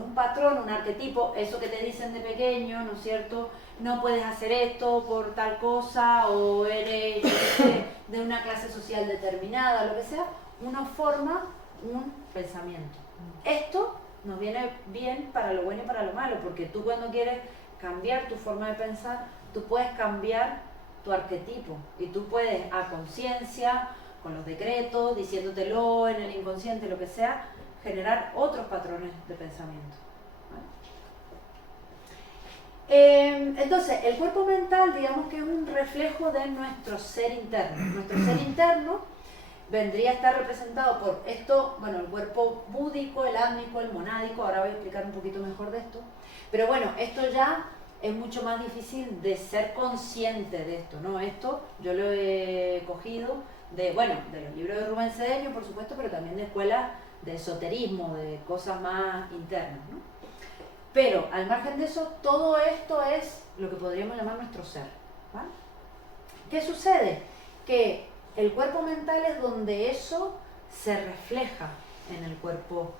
un patrón, un arquetipo, eso que te dicen de pequeño, ¿no es cierto? No puedes hacer esto por tal cosa, o eres, yo qué sé, de una clase social determinada, lo que sea, uno forma un pensamiento. Esto nos viene bien para lo bueno y para lo malo, porque tú cuando quieres cambiar tu forma de pensar, tú puedes cambiar tu arquetipo y tú puedes a conciencia, con los decretos, diciéndotelo en el inconsciente, lo que sea, generar otros patrones de pensamiento. ¿Vale? Entonces, el cuerpo mental, digamos que es un reflejo de nuestro ser interno. Nuestro ser interno vendría a estar representado por esto, bueno, el cuerpo búdico, el átmico, el monádico, ahora voy a explicar un poquito mejor de esto, pero bueno, esto ya es mucho más difícil de ser consciente de esto, ¿no? Esto yo lo he cogido de los libros de Rubén Cedeño, por supuesto, pero también de escuelas de esoterismo, de cosas más internas, ¿no? Pero al margen de eso, todo esto es lo que podríamos llamar nuestro ser, ¿vale? ¿Qué sucede? Que el cuerpo mental es donde eso se refleja en el cuerpo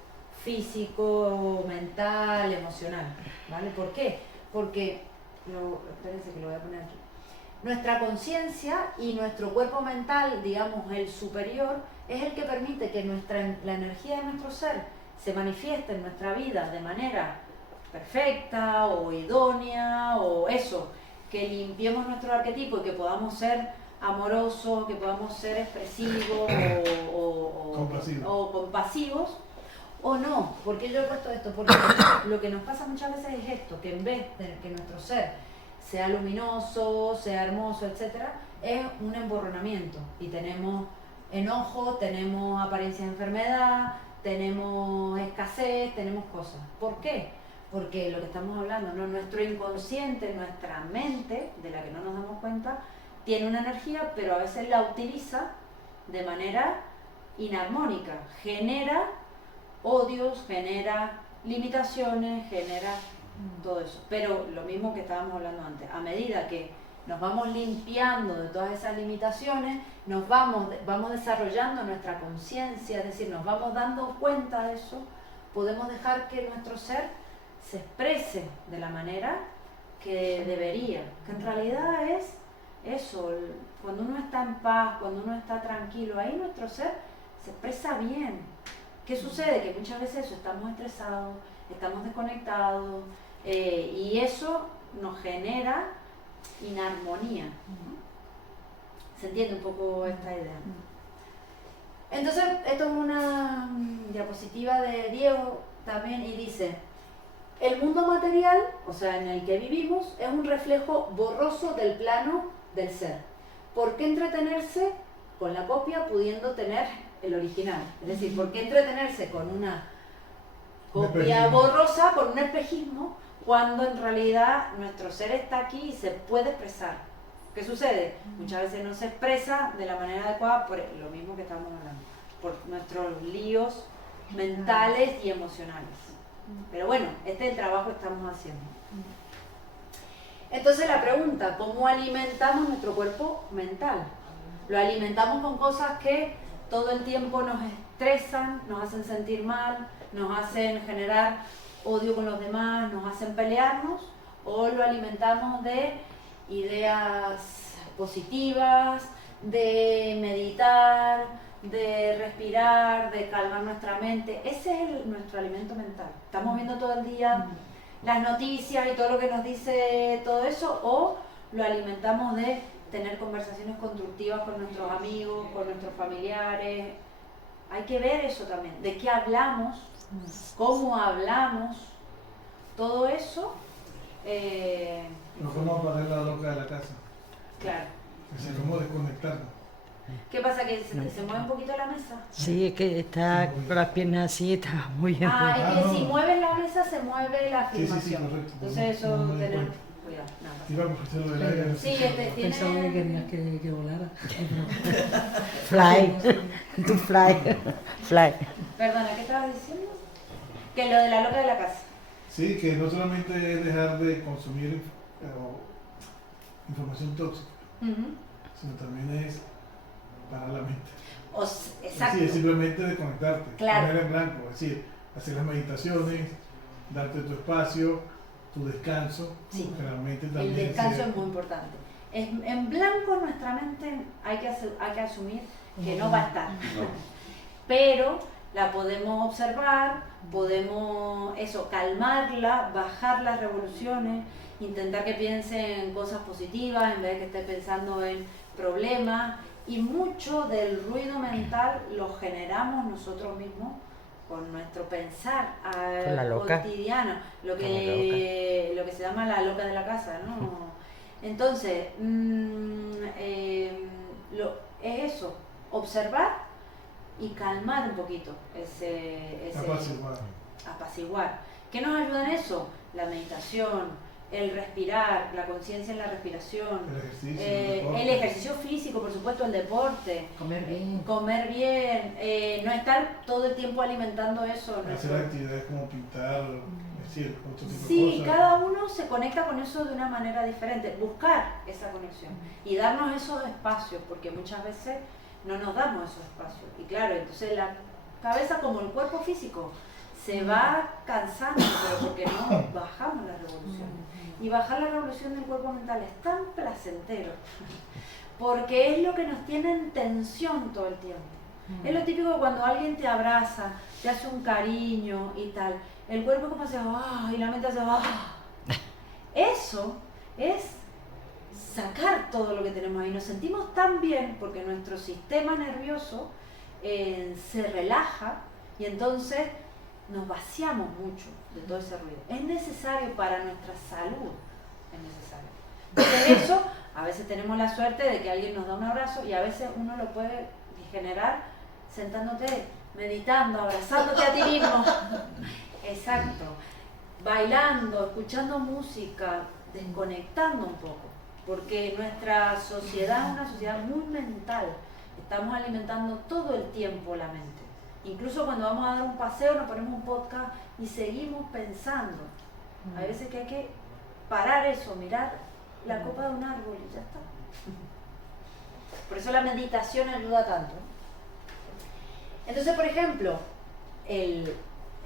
físico, mental, emocional, ¿vale? ¿Por qué? Porque, espérense que lo voy a poner aquí, nuestra conciencia y nuestro cuerpo mental, digamos el superior, es el que permite que la energía de nuestro ser se manifieste en nuestra vida de manera perfecta o idónea o eso, que limpiemos nuestro arquetipo y que podamos ser amorosos, que podamos ser expresivos o compasivos. O no, porque yo he puesto esto, porque lo que nos pasa muchas veces es esto, que en vez de que nuestro ser sea luminoso, sea hermoso, etcétera, es un emborronamiento y tenemos enojo, tenemos apariencia de enfermedad, tenemos escasez, tenemos cosas. ¿Por qué? Porque lo que estamos hablando, ¿no? Nuestro inconsciente, nuestra mente, de la que no nos damos cuenta, tiene una energía, pero a veces la utiliza de manera inarmónica, genera odios, genera limitaciones, genera todo eso. Pero lo mismo que estábamos hablando antes, a medida que nos vamos limpiando de todas esas limitaciones, vamos desarrollando nuestra conciencia, es decir, nos vamos dando cuenta de eso, podemos dejar que nuestro ser se exprese de la manera que debería, que en realidad es eso, cuando uno está en paz, cuando uno está tranquilo, ahí nuestro ser se expresa bien. ¿Qué sucede? Que muchas veces eso, estamos estresados, estamos desconectados, y eso nos genera inarmonía. ¿Se entiende un poco esta idea? Entonces, esto es una diapositiva de Diego también, y dice: el mundo material, o sea, en el que vivimos, es un reflejo borroso del plano del ser. ¿Por qué entretenerse con la copia pudiendo tener el original? Es decir, ¿por qué entretenerse con una copia borrosa, con un espejismo, cuando en realidad nuestro ser está aquí y se puede expresar? ¿Qué sucede? Muchas veces no se expresa de la manera adecuada por lo mismo que estamos hablando, por nuestros líos mentales y emocionales. Pero bueno, este es el trabajo que estamos haciendo. Entonces la pregunta, ¿cómo alimentamos nuestro cuerpo mental? Lo alimentamos con cosas que todo el tiempo nos estresan, nos hacen sentir mal, nos hacen generar odio con los demás, nos hacen pelearnos, o lo alimentamos de ideas positivas, de meditar, de respirar, de calmar nuestra mente. Ese es nuestro alimento mental. Estamos viendo todo el día las noticias y todo lo que nos dice todo eso, o lo alimentamos de tener conversaciones constructivas con nuestros amigos, con nuestros familiares. Hay que ver eso también, de qué hablamos, cómo hablamos, todo eso. No cómo apagar la loca de la casa. Claro. Es decir, cómo desconectarnos. ¿Qué pasa? ¿Que se mueve un poquito la mesa? Sí, es que está con las piernas así, está muy bien. Es que si mueves la mesa se mueve la filmación. Sí, correcto. Entonces eso No me di tener cuenta. cuidado. Nada. Iba a coger lo del aire. Sí, tiene... Pensaba que querías que volara. Fly, tu fly, fly. Perdona, ¿qué estabas diciendo? Que lo de la loca de la casa. Sí, que no solamente es dejar de consumir información tóxica, sino también es parar la mente. Exacto. Sí, es simplemente desconectarte, Claro. poner en blanco, es decir, hacer las meditaciones, darte tu espacio, tu descanso. Sí. Generalmente también El descanso es muy importante. En blanco nuestra mente hay que asumir que no va a estar. No. Pero la podemos observar, podemos calmarla, bajar las revoluciones, intentar que piense en cosas positivas en vez de que esté pensando en problemas, y mucho del ruido mental lo generamos nosotros mismos con nuestro pensar Con la loca. cotidiano, lo que se llama la loca de la casa, ¿no? Entonces, es eso, observar y calmar un poquito ese apaciguar. ¿Qué nos ayuda en eso? La meditación, el respirar, la conciencia en la respiración, el ejercicio físico, por supuesto, el deporte, comer bien, no estar todo el tiempo alimentando eso. Hacer actividades como pintar, decir, otro tipo Sí, de cosas. cada uno se conecta con eso de una manera diferente, buscar esa conexión y darnos esos espacios, porque muchas veces no nos damos esos espacios. Y claro, entonces la cabeza, como el cuerpo físico, se va cansando, pero porque no bajamos la revolución. Y bajar la revolución del cuerpo mental es tan placentero, porque es lo que nos tiene en tensión todo el tiempo. Es lo típico cuando alguien te abraza, te hace un cariño y tal. El cuerpo como hace y la mente hace Eso es sacar todo lo que tenemos ahí. Nos sentimos tan bien porque nuestro sistema nervioso se relaja, y entonces nos vaciamos mucho de todo ese ruido. Es necesario para nuestra salud, es necesario. Entonces eso, a veces tenemos la suerte de que alguien nos da un abrazo, y a veces uno lo puede generar sentándote, meditando, abrazándote a ti mismo. Exacto. Bailando, escuchando música, desconectando un poco. Porque nuestra sociedad es una sociedad muy mental. estamos alimentando todo el tiempo la mente. Incluso cuando vamos a dar un paseo nos ponemos un podcast y seguimos pensando. Hay veces que hay que parar eso, mirar la copa de un árbol y ya está. Por eso la meditación ayuda tanto. Entonces, por ejemplo, el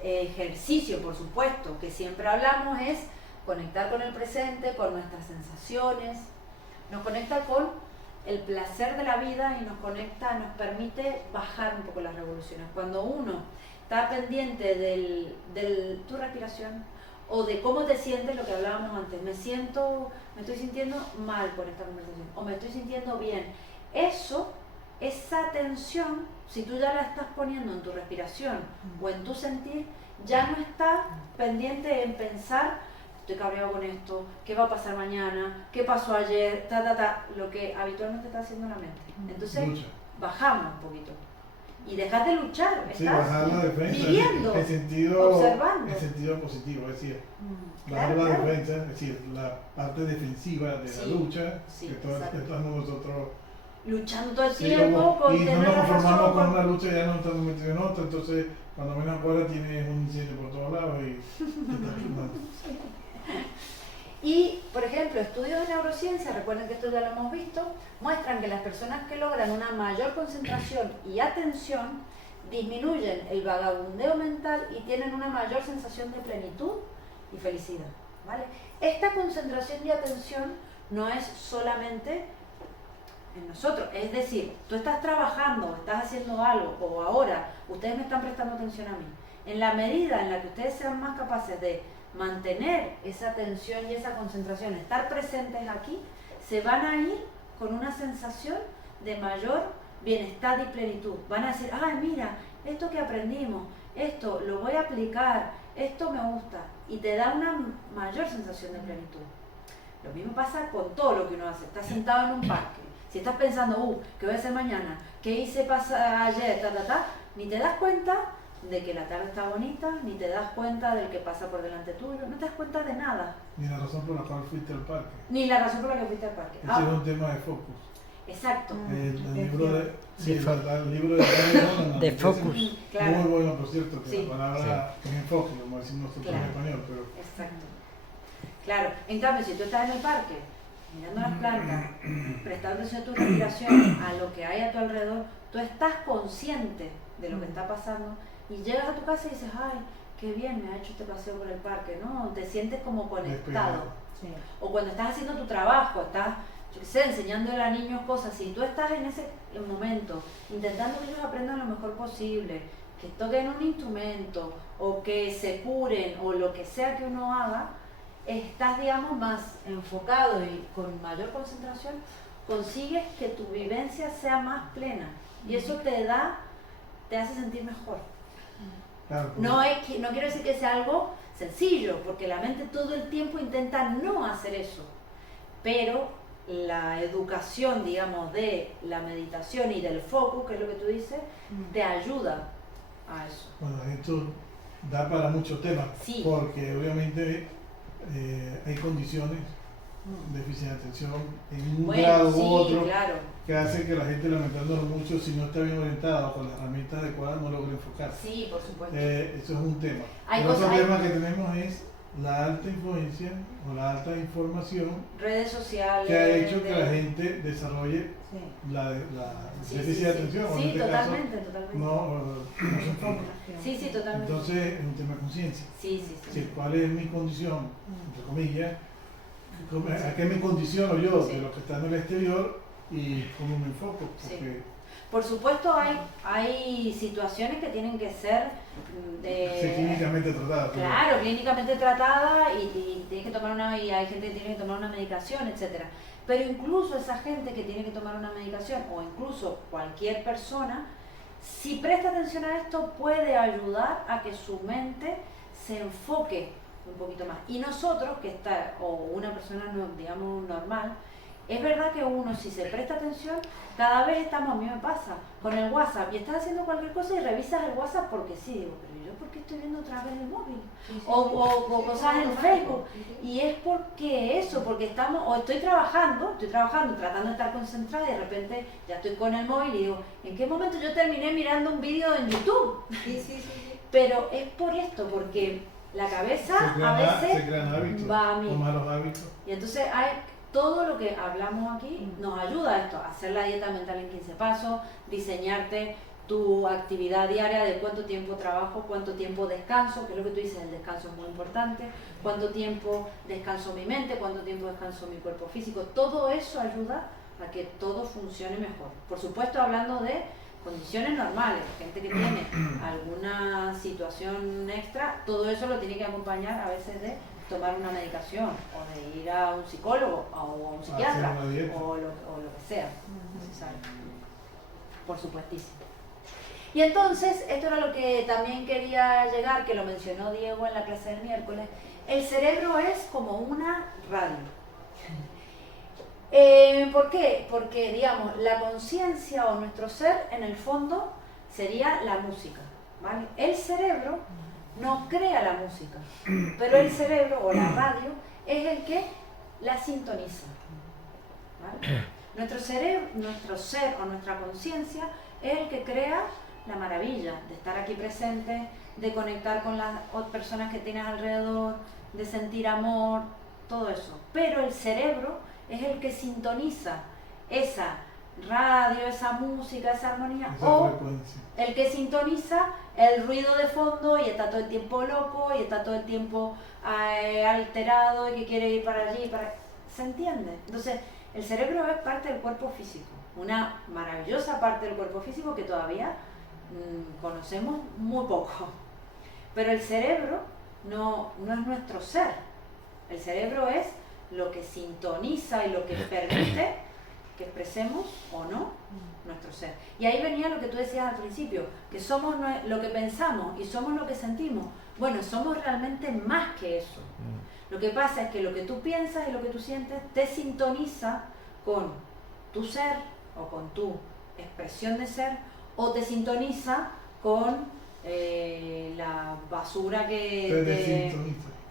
ejercicio, por supuesto, que siempre hablamos es conectar con el presente, con nuestras sensaciones, nos conecta con el placer de la vida y nos permite bajar un poco las revoluciones. Cuando uno está pendiente de tu respiración o de cómo te sientes, lo que hablábamos antes, me estoy sintiendo mal con esta conversación o me estoy sintiendo bien, esa tensión, si tú ya la estás poniendo en tu respiración o en tu sentir, ya no estás pendiente en pensar, estoy cabreado con esto, qué va a pasar mañana, qué pasó ayer, lo que habitualmente está haciendo la mente. Entonces, bajamos un poquito. Y dejas de luchar, estás bajar la defensa, viviendo, observando. En sentido positivo, es decir, Claro, bajar la claro. defensa, es decir, la parte defensiva de la lucha, sí, que todos exacto. estamos nosotros Luchando todo el sí, tiempo, con y no tener nos razón, conformamos con con- una lucha, ya no estamos metidos en otra, entonces cuando menos afuera tienes un incendio por todos lados y te estás quemando. Y, por ejemplo, estudios de neurociencia, recuerden que esto ya lo hemos visto, muestran que las personas que logran una mayor concentración y atención disminuyen el vagabundeo mental y tienen una mayor sensación de plenitud y felicidad, ¿vale? Esta concentración y atención no es solamente en nosotros, es decir, tú estás trabajando, estás haciendo algo, o ahora ustedes me están prestando atención a mí. En la medida en la que ustedes sean más capaces de mantener esa atención y esa concentración, estar presentes aquí, se van a ir con una sensación de mayor bienestar y plenitud. Van a decir, ay, mira, esto que aprendimos, esto lo voy a aplicar, esto me gusta, y te da una mayor sensación de plenitud. Lo mismo pasa con todo lo que uno hace. Estás sentado en un parque, si estás pensando, ¿qué voy a hacer mañana? ¿Qué hice ayer? Ni te das cuenta de que la tarde está bonita, ni te das cuenta del que pasa por delante tuyo, no te das cuenta de nada. Ni la razón por la cual fuiste al parque. Ni la razón por la que fuiste al parque. Ese es un tema de focus. Exacto. El libro de... Sí, De el libro de Nolan, de me parece focus. Claro. Muy bueno, por cierto, que Sí. la palabra es enfoque, como decimos nosotros Claro. en español, pero Exacto. Claro, en cambio, si tú estás en el parque, mirando las plantas, prestando atención a tu respiración, a lo que hay a tu alrededor, tú estás consciente de lo que está pasando y llegas a tu casa y dices, ay, qué bien me ha hecho este paseo por el parque, ¿no? Te sientes como conectado. Sí. O cuando estás haciendo tu trabajo, estás, yo qué sé, enseñándole a niños cosas, si tú estás en ese momento intentando que ellos aprendan lo mejor posible, que toquen un instrumento o que se curen o lo que sea que uno haga, estás, digamos, más enfocado y con mayor concentración, consigues que tu vivencia sea más plena y eso te hace sentir mejor. claro, No quiero decir que sea algo sencillo, porque la mente todo el tiempo intenta no hacer eso, pero la educación, digamos, de la meditación y del focus, que es lo que tú dices, te ayuda a eso. bueno, esto da para muchos temas, Sí. porque obviamente hay condiciones, déficit de atención, en un Bueno, grado sí, u otro, claro. que hace que la gente, lamentándolo mucho, si no está bien orientada o con las herramientas adecuadas, no logre enfocarse. Sí, por supuesto. Eso es un tema. Hay El otro cosas- tema que tenemos es la alta influencia o la alta información Redes sociales. que ha hecho que la gente desarrolle Sí. la Sí, déficit sí, de sí. atención, o en Sí, este totalmente, caso totalmente. no se enfoca. Sí, sí, totalmente. Entonces es un tema de conciencia. Sí, sí, Es sí. decir, ¿cuál es mi condición, entre comillas? ¿A qué me condiciono yo Sí. de lo que está en el exterior y cómo me enfoco? Sí. Porque Por supuesto hay situaciones que tienen que ser es clínicamente tratada. pero- claro, clínicamente tratada y tienes que tomar y hay gente que tiene que tomar una medicación, etcétera. Pero incluso esa gente que tiene que tomar una medicación o incluso cualquier persona, si presta atención a esto puede ayudar a que su mente se enfoque un poquito más. Y nosotros, o una persona digamos normal, es verdad que uno, si se presta atención, cada vez estamos, a mí me pasa, con el WhatsApp, y estás haciendo cualquier cosa y revisas el WhatsApp porque sí, digo, pero yo ¿por qué estoy viendo otra vez el móvil? O cosas en Facebook, y es porque eso, porque estamos, o estoy trabajando, tratando de estar concentrada y de repente ya estoy con el móvil y digo, ¿en qué momento yo terminé mirando un vídeo en YouTube? Sí. Pero es por esto, porque la cabeza a veces va a mí. Malos hábitos. Y entonces hay todo lo que hablamos aquí nos ayuda a esto, a hacer la dieta mental en 15 pasos, diseñarte tu actividad diaria de cuánto tiempo trabajo, cuánto tiempo descanso, que es lo que tú dices, el descanso es muy importante, cuánto tiempo descanso mi mente, cuánto tiempo descanso mi cuerpo físico, todo eso ayuda a que todo funcione mejor. Por supuesto hablando de condiciones normales, gente que tiene alguna situación extra, todo eso lo tiene que acompañar a veces de tomar una medicación o de ir a un psicólogo o a un psiquiatra o lo que sea necesario, por supuestísimo. Y entonces, esto era lo que también quería llegar, que lo mencionó Diego en la clase del miércoles, el cerebro es como una radio. ¿Por qué? Porque, digamos, la conciencia o nuestro ser, en el fondo, sería la música, ¿vale? El cerebro no crea la música, pero el cerebro o la radio es el que la sintoniza, ¿vale? Nuestro ser o nuestra conciencia es el que crea la maravilla de estar aquí presente, de conectar con las personas que tienes alrededor, de sentir amor, todo eso. Pero el cerebro es el que sintoniza esa radio, esa música, esa armonía, o el que sintoniza el ruido de fondo y está todo el tiempo loco y está todo el tiempo alterado y que quiere ir para allí, ¿se entiende? Entonces, el cerebro es parte del cuerpo físico, una maravillosa parte del cuerpo físico que todavía conocemos muy poco. Pero el cerebro no es nuestro ser. El cerebro es lo que sintoniza y lo que permite que expresemos o no nuestro ser. Y ahí venía lo que tú decías al principio, que somos lo que pensamos y somos lo que sentimos. Bueno, somos realmente más que eso. Lo que pasa es que lo que tú piensas y lo que tú sientes te sintoniza con tu ser o con tu expresión de ser, o te sintoniza con la basura que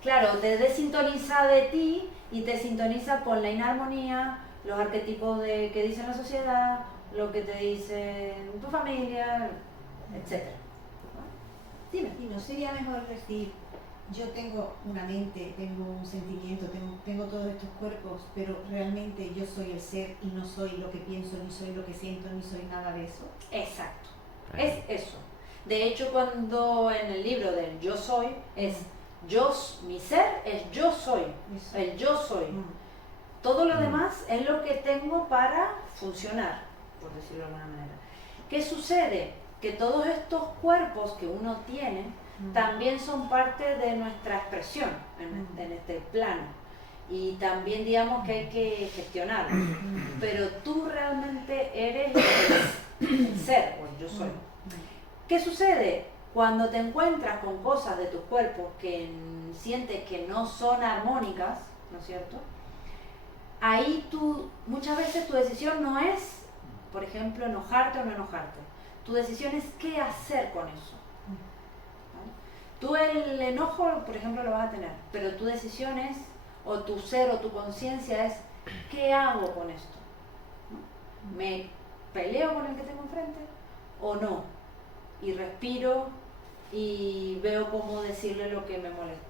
te desintoniza de ti y te sintoniza con la inarmonía, los arquetipos que dice la sociedad, lo que te dice tu familia, etc. Dime. ¿Y no sería mejor decir, yo tengo una mente, tengo un sentimiento, tengo todos estos cuerpos, pero realmente yo soy el ser y no soy lo que pienso, ni soy lo que siento, ni soy nada de eso? Exacto, es eso. De hecho, cuando en el libro del yo soy, mi ser es yo soy, el yo soy. Todo lo demás es lo que tengo para funcionar, por decirlo de alguna manera. ¿Qué sucede? Que todos estos cuerpos que uno tiene también son parte de nuestra expresión en este plano. Y también digamos que hay que gestionarlo. Pero tú realmente eres el ser, o yo soy. ¿Qué sucede? Cuando te encuentras con cosas de tus cuerpos que sientes que no son armónicas, ¿no es cierto? Ahí muchas veces tu decisión no es, por ejemplo, enojarte o no enojarte. Tu decisión es qué hacer con eso. ¿Vale? Tú el enojo, por ejemplo, lo vas a tener, pero tu decisión es, o tu ser o tu conciencia es, ¿qué hago con esto? ¿No? ¿Me peleo con el que tengo enfrente o no? Y respiro y veo cómo decirle lo que me molesta.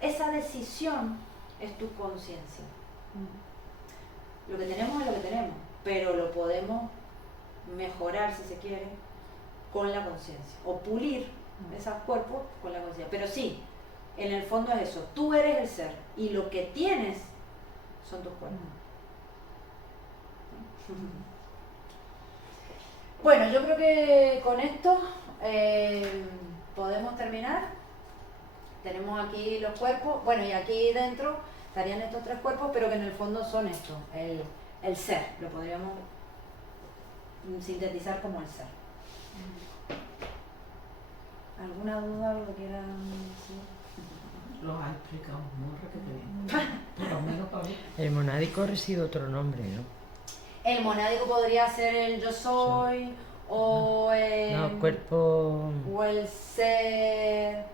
Esa decisión es tu conciencia. Lo que tenemos es lo que tenemos, pero lo podemos mejorar, si se quiere, con la conciencia, o pulir esos cuerpos con la conciencia. Pero sí, en el fondo es eso, tú eres el ser y lo que tienes son tus cuerpos. Bueno, yo creo que con esto podemos terminar. Tenemos aquí los cuerpos, bueno, y aquí dentro estarían estos tres cuerpos, pero que en el fondo son esto, el ser, lo podríamos sintetizar como el ser. ¿Alguna duda, algo que quieran decir? Lo has explicado muy requete bien. Por lo menos para mí. El monádico recibe otro nombre, ¿no? El monádico podría ser el yo soy, o No, cuerpo... o el ser,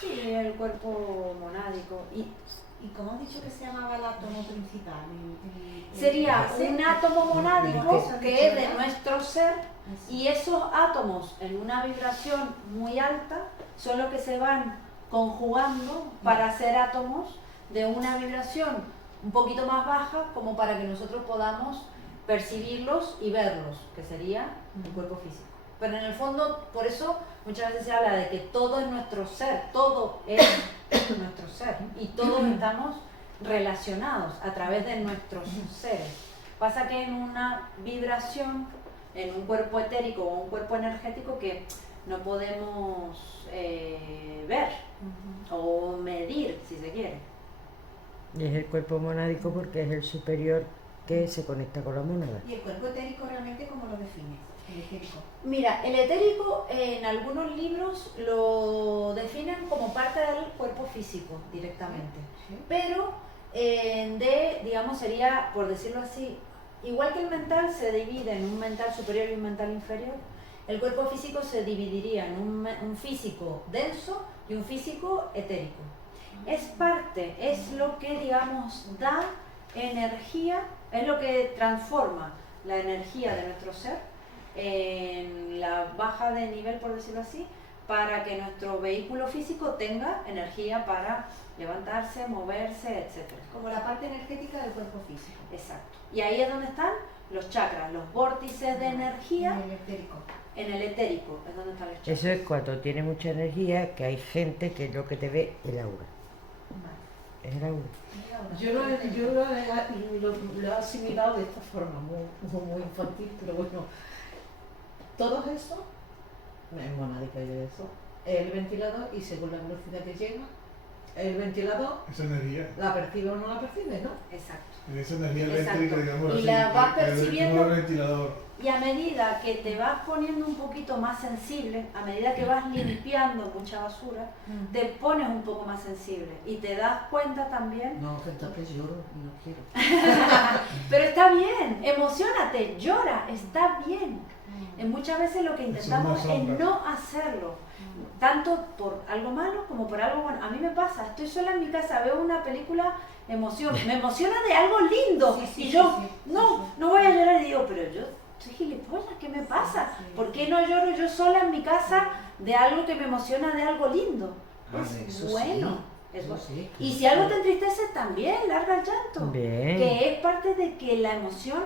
sí, el cuerpo monádico. ¿Y cómo has dicho que se llamaba el átomo principal? Sería un átomo monádico Eso, que es de ¿verdad? nuestro ser, Eso. y esos átomos en una vibración muy alta son los que se van conjugando para hacer átomos de una vibración un poquito más baja, como para que nosotros podamos percibirlos y verlos, que sería el cuerpo físico. Pero en el fondo, por eso muchas veces se habla de que todo es nuestro ser, todo es nuestro ser, y todos estamos relacionados a través de nuestros seres. Pasa que en una vibración, en un cuerpo etérico o un cuerpo energético, que no podemos ver o medir, si se quiere. Y es el cuerpo monádico porque es el superior que se conecta con la mónada. ¿Y el cuerpo etérico realmente cómo lo defines? El etérico. Mira, el etérico en algunos libros lo definen como parte del cuerpo físico directamente, Sí. pero digamos, sería, por decirlo así, igual que el mental se divide en un mental superior y un mental inferior, el cuerpo físico se dividiría en un físico denso y un físico etérico. Es parte, es lo que, digamos, da energía, es lo que transforma la energía de nuestro ser en la baja de nivel, por decirlo así, para que nuestro vehículo físico tenga energía para levantarse, moverse, etc. Como la parte energética del cuerpo físico. Exacto. Y ahí es donde están los chakras, los vórtices de energía. El etérico. En el etérico es donde están los chakras. Eso es cuando tiene mucha energía, que hay gente que lo que te ve el aura. Vale. Es el aura. Lo he asimilado de esta forma, muy infantil, pero bueno. Todo eso, es monádica y eso, el ventilador, y según la velocidad que llega, el ventilador Esa energía. la percibe o no la percibe, ¿no? Exacto. Esa energía Exacto. eléctrica, digamos Y así. la vas el percibiendo. del ventilador. Y a medida que te vas poniendo un poquito más sensible, a medida que vas limpiando mucha basura, te pones un poco más sensible y te das cuenta también. No, que entonces lloro y no quiero. Pero está bien, emocionate, llora, está bien. Muchas veces lo que intentamos Eso es una es no hacerlo, tanto por algo malo como por algo bueno. A mí me pasa, estoy sola en mi casa, veo una película, me emociona de algo lindo, Sí, sí, y yo, sí, sí, no, sí. no voy a llorar, y digo, pero yo soy gilipollas, ¿qué me pasa? sí. ¿Por qué no lloro yo sola en mi casa de algo que me emociona, de algo lindo? Vale, Es eso bueno. sí, Es eso bueno. sí. Y si algo te entristece, también larga el llanto. Bien. Que es parte de que la emoción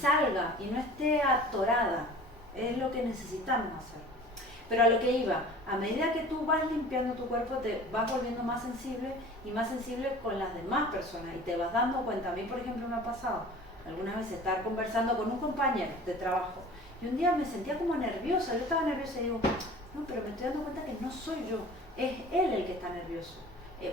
salga y no esté atorada. Es lo que necesitamos hacer. Pero a lo que iba, a medida que tú vas limpiando tu cuerpo, te vas volviendo más sensible y más sensible con las demás personas. Y te vas dando cuenta. A mí, por ejemplo, me ha pasado algunas veces estar conversando con un compañero de trabajo. Y un día me sentía como nerviosa. Yo estaba nerviosa y digo, no, pero me estoy dando cuenta que no soy yo. Es él el que está nervioso.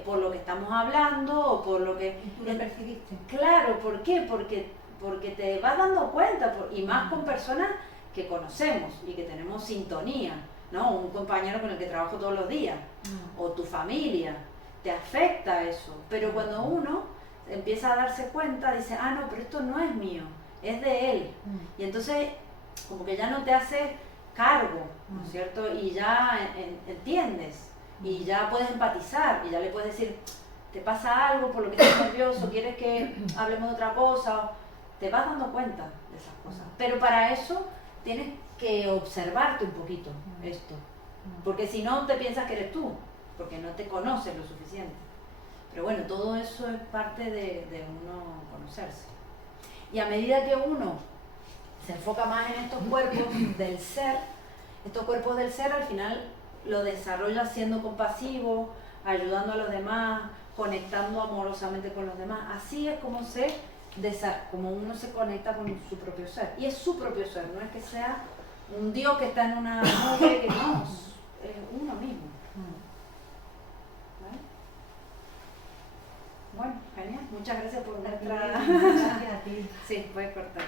Por lo que estamos hablando o por lo que... ¿Y tú lo percibiste? Claro, ¿por qué? Porque te vas dando cuenta, y más con personas que conocemos y que tenemos sintonía, ¿no? Un compañero con el que trabajo todos los días, o tu familia, te afecta eso. Pero cuando uno empieza a darse cuenta, dice, ah, no, pero esto no es mío, es de él. Y entonces, como que ya no te hace cargo, ¿no es cierto? Y ya entiendes, y ya puedes empatizar, y ya le puedes decir, te pasa algo por lo que estás nervioso, quieres que hablemos de otra cosa, te vas dando cuenta de esas cosas. Pero para eso tienes que observarte un poquito esto, porque si no te piensas que eres tú, porque no te conoces lo suficiente. Pero bueno, todo eso es parte de uno conocerse. Y a medida que uno se enfoca más en estos cuerpos del ser, estos cuerpos del ser al final lo desarrolla siendo compasivo, ayudando a los demás, conectando amorosamente con los demás. Así es como como uno se conecta con su propio ser. Y es su propio ser, no es que sea un Dios que está en una nube, que no, es uno mismo. ¿Vale? Bueno, genial. Muchas gracias por nuestra... Gracias a ti. Sí, puedes cortar.